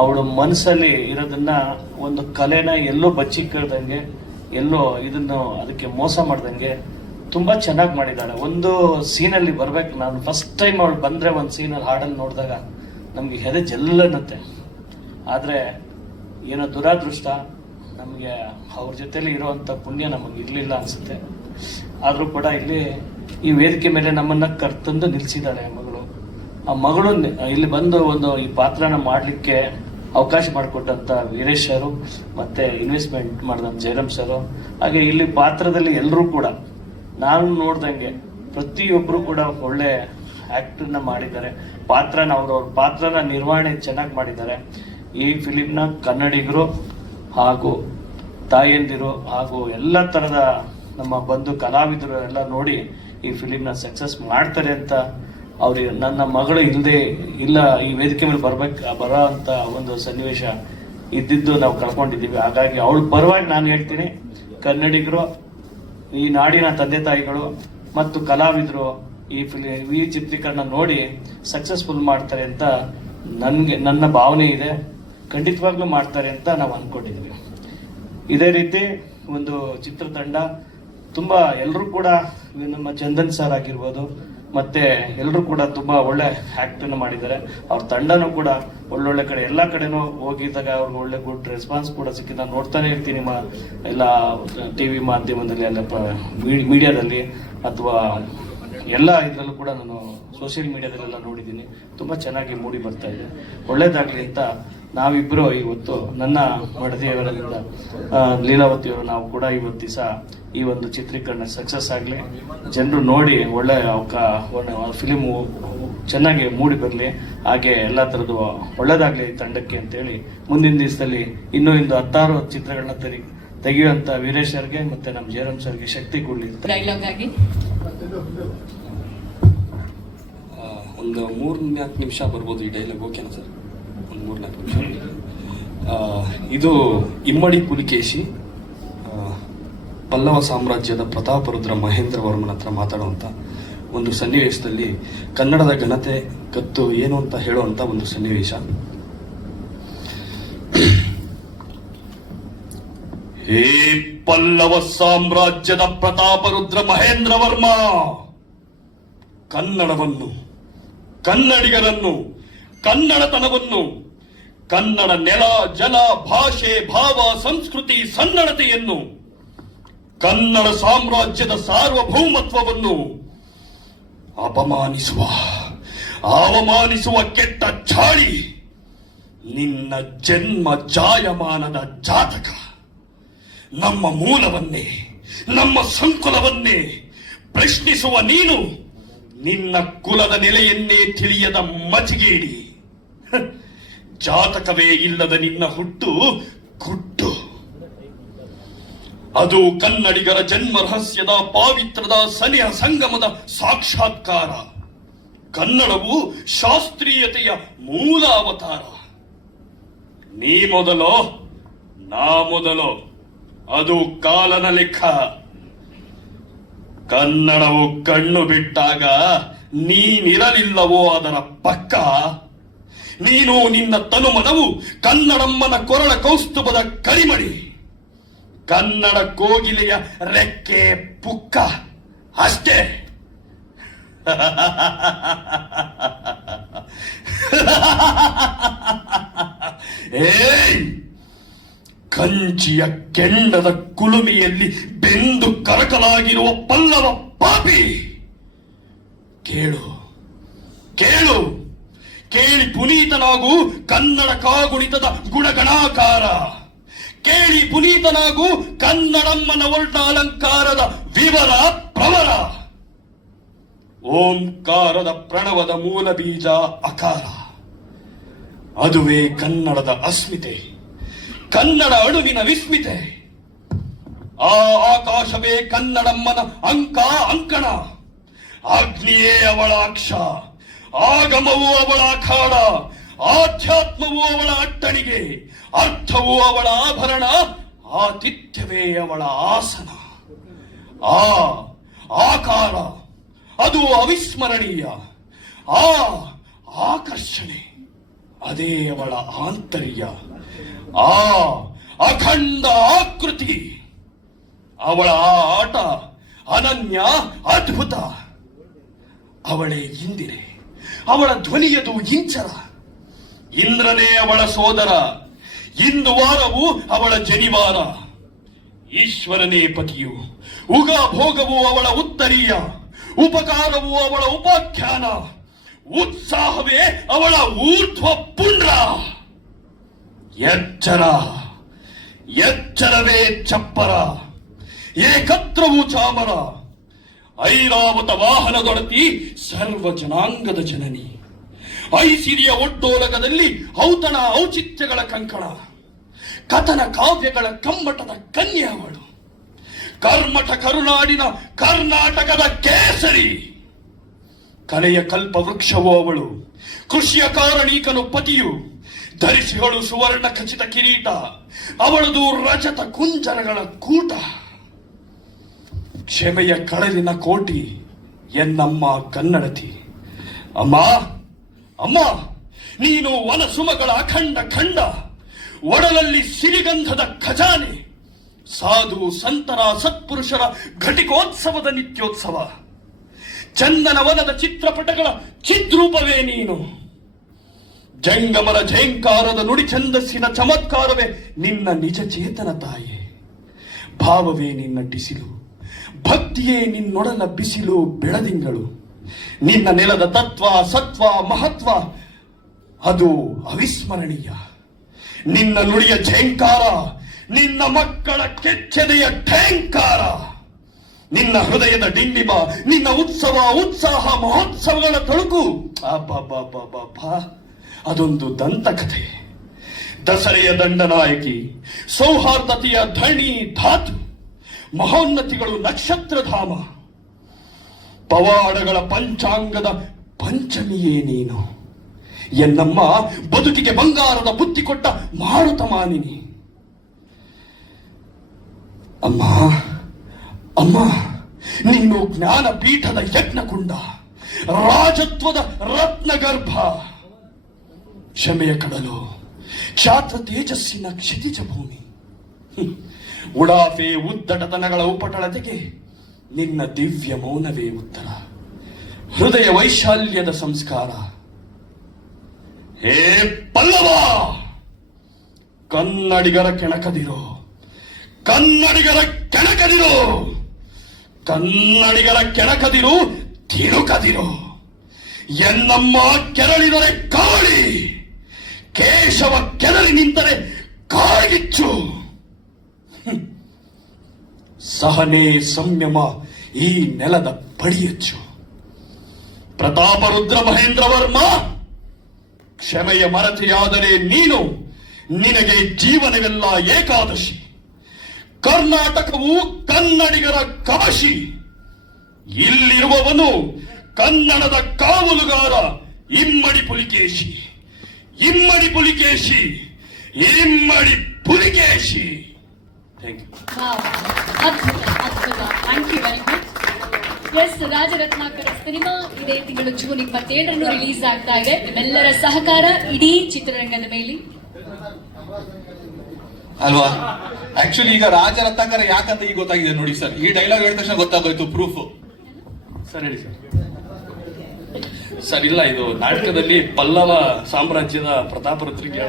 ಅವಳು ಮನಸ್ಸಲ್ಲಿ ಇರೋದನ್ನ ಒಂದು ಕಲೆನ ಎಲ್ಲೋ ಬಚ್ಚಿಕ್ಕಳ್ದಂಗೆ, ಎಲ್ಲೋ ಇದನ್ನು ಅದಕ್ಕೆ ಮೋಸ ಮಾಡ್ದಂಗೆ ತುಂಬಾ ಚೆನ್ನಾಗಿ ಮಾಡಿದ್ದಾಳೆ. ಒಂದು ಸೀನಲ್ಲಿ ಬರ್ಬೇಕು, ನಾನು ಫಸ್ಟ್ ಟೈಮ್ ಅವಳು ಬಂದ್ರೆ ಒಂದು ಸೀನಲ್ಲಿ ಹಾಡಲ್ಲಿ ನೋಡಿದಾಗ ನಮ್ಗೆ ಹೆದೆ ಜಲ್ಲನ್ನತ್ತೆ. ಆದ್ರೆ ಏನೋ ದುರಾದೃಷ್ಟ, ನಮಗೆ ಅವ್ರ ಜೊತೆಲಿ ಇರೋವಂಥ ಪುಣ್ಯ ನಮಗೆ ಇರ್ಲಿಲ್ಲ ಅನ್ಸುತ್ತೆ. ಆದ್ರೂ ಕೂಡ ಇಲ್ಲಿ ಈ ವೇದಿಕೆ ಮೇಲೆ ನಮ್ಮನ್ನ ಕರ್ತಂದು ನಿಲ್ಸಿದ್ದಾಳೆ ಮಗಳು. ಆ ಮಗಳು ಇಲ್ಲಿ ಬಂದು ಈ ಪಾತ್ರನ ಮಾಡ್ಲಿಕ್ಕೆ ಅವಕಾಶ ಮಾಡಿಕೊಟ್ಟಂತ ವೀರೇಶ್ ಸರ್, ಮತ್ತೆ ಇನ್ವೆಸ್ಟ್ಮೆಂಟ್ ಮಾಡಿದಂತ ಜಯರಾಮ್ ಸರ್, ಹಾಗೆ ಇಲ್ಲಿ ಪಾತ್ರದಲ್ಲಿ ಎಲ್ಲರೂ ಕೂಡ ನಾನು ನೋಡ್ದಂಗೆ ಪ್ರತಿಯೊಬ್ಬರು ಕೂಡ ಒಳ್ಳೆ ಆಕ್ಟರ್ನ ಮಾಡಿದ್ದಾರೆ. ಅವ್ರ ಪಾತ್ರನ ನಿರ್ವಹಣೆ ಚೆನ್ನಾಗಿ ಮಾಡಿದ್ದಾರೆ. ಈ ಫಿಲಿಂನ ಕನ್ನಡಿಗರು ಹಾಗೂ ತಾಯಂದಿರು ಹಾಗೂ ಎಲ್ಲ ತರದ ನಮ್ಮ ಬಂಧು ಕಲಾವಿದರು ಎಲ್ಲ ನೋಡಿ ಈ ಫಿಲಿಂನ ಸಕ್ಸಸ್ ಮಾಡ್ತಾರೆ ಅಂತ ಅವ್ರಿಗೆ ನನ್ನ ಮಗಳು ಇಲ್ಲ ಈ ವೇದಿಕೆ ಮೇಲೆ ಬರೋ ಅಂತ ಒಂದು ಸನ್ನಿವೇಶ ಇದ್ದಿದ್ದು ನಾವು ಕಳ್ಕೊಂಡಿದ್ದೀವಿ. ಹಾಗಾಗಿ ಅವಳ ಪರವಾಗಿ ನಾನು ಹೇಳ್ತೀನಿ, ಕನ್ನಡಿಗರು, ಈ ನಾಡಿನ ತಂದೆ ತಾಯಿಗಳು ಮತ್ತು ಕಲಾವಿದರು ಈ ಚಿತ್ರೀಕರಣ ನೋಡಿ ಸಕ್ಸಸ್ಫುಲ್ ಮಾಡ್ತಾರೆ ಅಂತ ನನ್ನ ಭಾವನೆ ಇದೆ. ಖಂಡಿತವಾಗ್ಲೂ ಮಾಡ್ತಾರೆ ಅಂತ ನಾವು ಅನ್ಕೊಂಡಿದ್ದೀವಿ. ಇದೇ ರೀತಿ ಒಂದು ಚಿತ್ರತಂಡ ತುಂಬಾ ಎಲ್ಲರೂ ಕೂಡ ನಮ್ಮ ಚಂದನ್ ಸರ್ ಆಗಿರ್ಬೋದು, ಮತ್ತೆ ಎಲ್ಲರೂ ಕೂಡ ತುಂಬಾ ಒಳ್ಳೆ ಆಕ್ಟನ್ನು ಮಾಡಿದ್ದಾರೆ. ಅವ್ರ ತಂಡನೂ ಕೂಡ ಒಳ್ಳೊಳ್ಳೆ ಕಡೆ ಎಲ್ಲ ಕಡೆನೂ ಹೋಗಿದ್ದಾಗ ಅವ್ರಿಗೆ ಒಳ್ಳೆ ಗುಡ್ ರೆಸ್ಪಾನ್ಸ್ ಕೂಡ ಸಿಕ್ಕಿದೆ. ನಾನು ನೋಡ್ತಾನೆ ಇರ್ತೀನಿ ಎಲ್ಲ ಟಿವಿ ಮಾಧ್ಯಮದಲ್ಲಿ, ಎಲ್ಲ ಮೀಡಿಯಾದಲ್ಲಿ ಅಥವಾ ಎಲ್ಲ ಇದರಲ್ಲೂ ಕೂಡ ನಾನು ಸೋಷಿಯಲ್ ಮೀಡಿಯಾದಲ್ಲೆಲ್ಲ ನೋಡಿದ್ದೀನಿ. ತುಂಬಾ ಚೆನ್ನಾಗಿ ಮೂಡಿ ಬರ್ತಾ ಇದೆ. ಒಳ್ಳೇದಾಗ್ಲಿ ಅಂತ ನಾವಿಬ್ರು ಇವತ್ತು ನನ್ನ ಮಡದಿಯವರಿಂದ ಲೀಲಾವತಿಯವರು ನಾವು ಕೂಡ ಇವತ್ತು ದಿವಸ ಈ ಒಂದು ಚಿತ್ರೀಕರಣ ಸಕ್ಸಸ್ ಆಗಲಿ, ಜನರು ನೋಡಿ ಒಳ್ಳೆ ಫಿಲಿಮು ಚೆನ್ನಾಗಿ ಮೂಡಿ ಬರಲಿ, ಹಾಗೆ ಎಲ್ಲ ಥರದ್ದು ಒಳ್ಳೇದಾಗ್ಲಿ ತಂಡಕ್ಕೆ ಅಂತೇಳಿ ಮುಂದಿನ ದಿವಸದಲ್ಲಿ ಇನ್ನೂ 16 ಚಿತ್ರಗಳನ್ನ ತೆಗೆಯುವಂತ ವೀರೇಶ್ ಸರ್ಗೆ ಮತ್ತೆ ನಮ್ಮ ಜಯರಾಮ್ ಸರ್ಗೆ ಶಕ್ತಿ ಕೊಡ್ಲಿ. ಡೈಲಾಗ್ ಆಗಿ ಒಂದು 3-4 ನಿಮಿಷ ಬರ್ಬೋದು ಈ ಡೈಲಾಗ್, ಓಕೆನಾ ಸರ್? ಒಂದು 3-4 ನಿಮಿಷ. ಇದು ಇಮ್ಮಡಿ ಪುಲಿಕೇಶಿ ಪಲ್ಲವ ಸಾಮ್ರಾಜ್ಯದ ಪ್ರತಾಪರುದ್ರ ಮಹೇಂದ್ರ ವರ್ಮನ ಹತ್ರ ಮಾತಾಡುವಂತ ಒಂದು ಸನ್ನಿವೇಶದಲ್ಲಿ ಕನ್ನಡದ ಘನತೆ ಕತ್ತು ಏನು ಅಂತ ಹೇಳುವಂತ ಒಂದು ಸನ್ನಿವೇಶ. ಹೇ ಪಲ್ಲವ ಸಾಮ್ರಾಜ್ಯದ ಪ್ರತಾಪರುದ್ರ ಮಹೇಂದ್ರ ವರ್ಮ, ಕನ್ನಡವನ್ನು, ಕನ್ನಡಿಗರನ್ನು, ಕನ್ನಡತನವನ್ನು, ಕನ್ನಡ ನೆಲ ಜಲ ಭಾಷೆ ಭಾವ ಸಂಸ್ಕೃತಿ ಸನ್ನಡತೆಯನ್ನು, ಕನ್ನಡ ಸಾಮ್ರಾಜ್ಯದ ಸಾರ್ವಭೌಮತ್ವವನ್ನು ಅವಮಾನಿಸುವ ಕೆಟ್ಟ ಚಾಳಿ ನಿನ್ನ ಜನ್ಮ ಜಾಯಮಾನದ ಜಾತಕ. ನಮ್ಮ ಮೂಲವನ್ನೇ, ನಮ್ಮ ಸಂಕುಲವನ್ನೇ ಪ್ರಶ್ನಿಸುವ ನೀನು ನಿನ್ನ ಕುಲದ ನೆಲೆಯನ್ನೇ ತಿಳಿಯದ ಮತಿಗೇಡಿ. ಜಾತಕವೇ ಇಲ್ಲದ ನಿನ್ನ ಹುಟ್ಟು ಗುಟ್ಟು. ಅದು ಕನ್ನಡಿಗರ ಜನ್ಮ ರಹಸ್ಯದ ಪಾವಿತ್ರದ ಸನಿಹ ಸಂಗಮದ ಸಾಕ್ಷಾತ್ಕಾರ. ಕನ್ನಡವು ಶಾಸ್ತ್ರೀಯತೆಯ ಮೂಲ ಅವತಾರ. ನೀ ಮೊದಲೋ ನಾ ಮೊದಲೋ ಅದು ಕಾಲನ ಲೆಕ್ಕ. ಕನ್ನಡವು ಕಣ್ಣು ಬಿಟ್ಟಾಗ ನೀನಿರಲಿಲ್ಲವೋ ಅದರ ಪಕ್ಕ. ನೀನು ನಿನ್ನ ತನುಮನವು ಕನ್ನಡಮ್ಮನ ಕೊರಳ ಕೌಸ್ತುಭದ ಕರಿಮಣಿ. ಕನ್ನಡ ಕೋಗಿಲೆಯ ರೆಕ್ಕೆ ಪುಕ್ಕ ಅಷ್ಟೇ. ಕಂಚಿಯ ಕೆಂಡದ ಕುಲುಮೆಯಲ್ಲಿ ಬೆಂದು ಕರಕಲಾಗಿರುವ ಪಲ್ಲವ ಪಾಪಿ, ಕೇಳು ಕೇಳು, ಕೇಳಿ ಪುನೀತನಾಗು ಕನ್ನಡ ಕಾಗುಣಿತದ ಗುಣಗಣಾಕಾರ. ಕೇಳಿ ಪುನೀತನಾಗು ಕನ್ನಡಮ್ಮನ ವರ್ಣಾಲಂಕಾರದ ವಿವರ ಪ್ರವರ. ಓಂಕಾರದ ಪ್ರಣವದ ಮೂಲ ಬೀಜ ಅಕಾರ. ಅದುವೇ ಕನ್ನಡದ ಅಸ್ಮಿತೆ, ಕನ್ನಡ ಅಣುವಿನ ವಿಸ್ಮಿತೆ. ಆ ಆಕಾಶವೇ ಕನ್ನಡಮ್ಮನ ಅಂಕಣ. ಅಗ್ನಿಯೇ ಅವಳ ಅಕ್ಷ, ಆಗಮವು ಅವಳ ಅಖಾಡ, ಆಧ್ಯಾತ್ಮವು ಅವಳ ಅಟ್ಟಣಿಗೆ, ಅರ್ಥವು ಅವಳ ಆಭರಣ, ಆತಿಥ್ಯವೇ ಅವಳ ಆಸನ. ಆ ಆಕಾರ ಅದು ಅವಿಸ್ಮರಣೀಯ. ಆ ಆಕರ್ಷಣೆ, ಅದೇ ಅವಳ ಆಂತರ್ಯ, ಆ ಅಖಂಡ ಆಕೃತಿ, ಅವಳ ಆ ಆಟ ಅನನ್ಯ, ಅದ್ಭುತ. ಅವಳೇ ಇಂದಿರೆ, ಅವಳ ಧ್ವನಿಯದು ಇಂಚರ. ಇಂದ್ರನೇ ಅವಳ ಸೋದರ, ಇಂದು ವಾರವು ಅವಳ ಜನಿವಾರ. ಈಶ್ವರನೇ ಪತಿಯು, ಉಗ ಭೋಗವು ಅವಳ ಉತ್ತರೀಯ, ಉಪಕಾರವು ಅವಳ ಉಪಾಖ್ಯಾನ, ಉತ್ಸಾಹವೇ ಅವಳ ಊರ್ಧ್ವ ಪುಂಡ್ರ. ಎಚ್ಚರ, ಎಚ್ಚರವೇ ಚಪ್ಪರ, ಏಕತ್ರವು ಚಾಮರ. ಐರಾವತ ವಾಹನದೊಡತಿ, ಸರ್ವ ಜನಾಂಗದ ಜನನಿ. ಐಸಿರಿಯ ಒಡ್ಡೋಲಗದಲ್ಲಿ ಔತಣ ಔಚಿತ್ಯಗಳ ಕಂಕಣ, ಕಥನ ಕಾವ್ಯಗಳ ಕಮ್ಮಟದ ಕನ್ಯೆ ಅವಳು. ಕರ್ಮಠ ಕರುನಾಡಿನ ಕರ್ನಾಟಕದ ಕೇಸರಿ. ಕಲೆಯ ಕಲ್ಪ ವೃಕ್ಷವೋ ಅವಳು, ಕೃಷಿಯ ಕಾರಣೀಕನು ಪತಿಯು. ಧರಿಸಿಗಳು ಸುವರ್ಣ ಖಚಿತ ಕಿರೀಟ, ಅವಳದು ರಜತ ಕುಂಜರಗಳ ಕೂಟ. ಕ್ಷಮೆಯ ಕಡಲಿನ ಕೋಟಿ, ಎನ್ನಮ್ಮ ಕನ್ನಡತಿ. ಅಮ್ಮ ಅಮ್ಮ, ನೀನು ವನಸುಮಗಳ ಅಖಂಡ ಖಂಡ, ಒಡಲಲ್ಲಿ ಸಿರಿಗಂಧದ ಖಜಾನೆ. ಸಾಧು ಸಂತರ ಸತ್ಪುರುಷರ ಘಟಿಕೋತ್ಸವದ ನಿತ್ಯೋತ್ಸವ. ಚಂದನವನದ ಚಿತ್ರಪಟಗಳ ಚಿದ್ರೂಪವೇ ನೀನು. ಜಂಗಮರ ಝೇಂಕಾರದ ನುಡಿ ಛಂದಸ್ಸಿನ ಚಮತ್ಕಾರವೇ ನಿನ್ನ ನಿಜ ಚೇತನ ತಾಯೇ. ಭಾವವೇ ನಿನ್ನ ಟಿಸಿಲು, ಭಕ್ತಿಯೇ ನಿನ್ನೊಡಲ ಬಿಸಿಲು ಬೆಳದಿಂಗಳು. ನಿನ್ನ ನೆಲದ ತತ್ವ ಸತ್ವ ಮಹತ್ವ ಅದು ಅವಿಸ್ಮರಣೀಯ. ನಿನ್ನ ನುಡಿಯ ಝೇಂಕಾರ, ನಿನ್ನ ಮಕ್ಕಳ ಕೆಚ್ಚೆದೆಯ ಠೇಂಕಾರ. ನಿನ್ನ ಹೃದಯದ ಡಿಂಡಿಮ, ನಿನ್ನ ಉತ್ಸವ ಉತ್ಸಾಹ ಮಹೋತ್ಸವಗಳ ತಳುಕು. ಅಬ್ಬಬ್ಬಬ್ಬಬ್ಬ, ಅದೊಂದು ದಂತಕಥೆ. ದಸರೆಯ ದಂಡನಾಯಕಿ, ಸೌಹಾರ್ದತೆಯ ಧಣಿ ಧಾತು, ಮಹೋನ್ನತಿಗಳು ನಕ್ಷತ್ರಧಾಮ. ಪವಾಡಗಳ ಪಂಚಾಂಗದ ಪಂಚಮಿಯೇ ನೀನು. ಎನ್ನಮ್ಮ ಬದುಕಿಗೆ ಬಂಗಾರದ ಬುತ್ತಿ ಕೊಟ್ಟ ಮಾರುತ ಮಾನಿನಿ. ಅಮ್ಮ ಅಮ್ಮ, ನೀನು ಜ್ಞಾನಪೀಠದ ಯಜ್ಞಕುಂಡ, ರಾಜತ್ವದ ರತ್ನಗರ್ಭ. ಕ್ಷಮೆಯ ಕಡಲು, ಕ್ಷಾತ್ರ ತೇಜಸ್ಸಿನ ಕ್ಷಿತಿಜ ಭೂಮಿ. ಉಡಾಫೆ ಉದ್ದಟತನಗಳ ಉಪಟಳತೆಗೆ ನಿನ್ನ ದಿವ್ಯ ಮೌನವೇ ಉತ್ತರ. ಹೃದಯ ವೈಶಾಲ್ಯದ ಸಂಸ್ಕಾರ. ಹೇ ಪಲ್ಲವ, ಕನ್ನಡಿಗರ ಕೆಣಕದಿರೋ, ಕನ್ನಡಿಗರ ಕೆಣಕದಿರೋ, ಕನ್ನಡಿಗರ ಕೆಣಕದಿರು, ತಿರುಕದಿರು. ಎನ್ನಮ್ಮ ಕೆರಳಿದರೆ ಕಾಳಿ, ಕೇಶವ ಕೆರಳಿ ನಿಂತರೆ ಕಾಳಿಗಿಚ್ಚು. ಸಹನೆ ಸಂಯಮ ಈ ನೆಲದ ಪಡಿಯಚ್ಚು. ಪ್ರತಾಪ ರುದ್ರ ಮಹೇಂದ್ರ ವರ್ಮ, ಕ್ಷಮೆಯ ಮರತೆಯಾದರೆ ನೀನು, ನಿನಗೆ ಜೀವನವೆಲ್ಲ ಏಕಾದಶಿ. ಕರ್ನಾಟಕವು ಕನ್ನಡಿಗರ ಕವಶಿ. ಇಲ್ಲಿರುವವನು ಕನ್ನಡದ ಕಾವಲುಗಾರ ಇಮ್ಮಡಿ ಪುಲಿಕೇಶಿ. ಇಮ್ಮಡಿ ಪುಲಿಕೇಶಿ, ಇಮ್ಮಡಿ ಪುಲಿಕೇಶಿ. Thank you. ಅದ್ಭುತ ಅದ್ಭುತ, thank you very much. Yes, Rajaratnakara cinema ಇದೇ ತಿಂಗಳು ಜೂನ್ 27ರಂದು ರಿಲೀಸ್ ಆಗ್ತಾ ಇದೆ. ನಿಮ್ಮೆಲ್ಲರ ಸಹಕಾರ ಇಡೀ ಚಿತ್ರರಂಗದ ಮೇಲೆ ಅಲ್ವಾ? ಆಕ್ಚುಲಿ ಈಗ ರಾಜರತ್ನಾಕರ ಯಾಕಂತ ಈಗ ಗೊತ್ತಾಗಿದೆ ನೋಡಿ ಸರ್. ಈ ಡೈಲಾಗ್ ಹೇಳಿದ ತಕ್ಷಣ ಗೊತ್ತಾಗೋಯ್ತು, ಪ್ರೂಫ್. ಸರ್ ಹೇಳಿ ಸರ್. ಸರ್ ಇಲ್ಲ, ಇದು ನಾಟಕದಲ್ಲಿ ಪಲ್ಲವ ಸಾಮ್ರಾಜ್ಯದ ಪ್ರತಾಪರುದ್ರಿಗೆ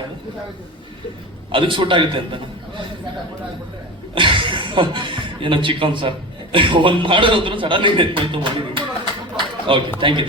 ಅದಕ್ಕೆ ಸೂಟ್ ಆಗುತ್ತೆ ಅಂತ ಏನೋ ಚಿಕ್ಕವನ್ ಸರ್. ಒಂದು ಮಾಡೋದ್ರು ಸಡನ್ ಆಗಿ ಮಾಡಿದ್ದೀನಿ. Okay, thank you.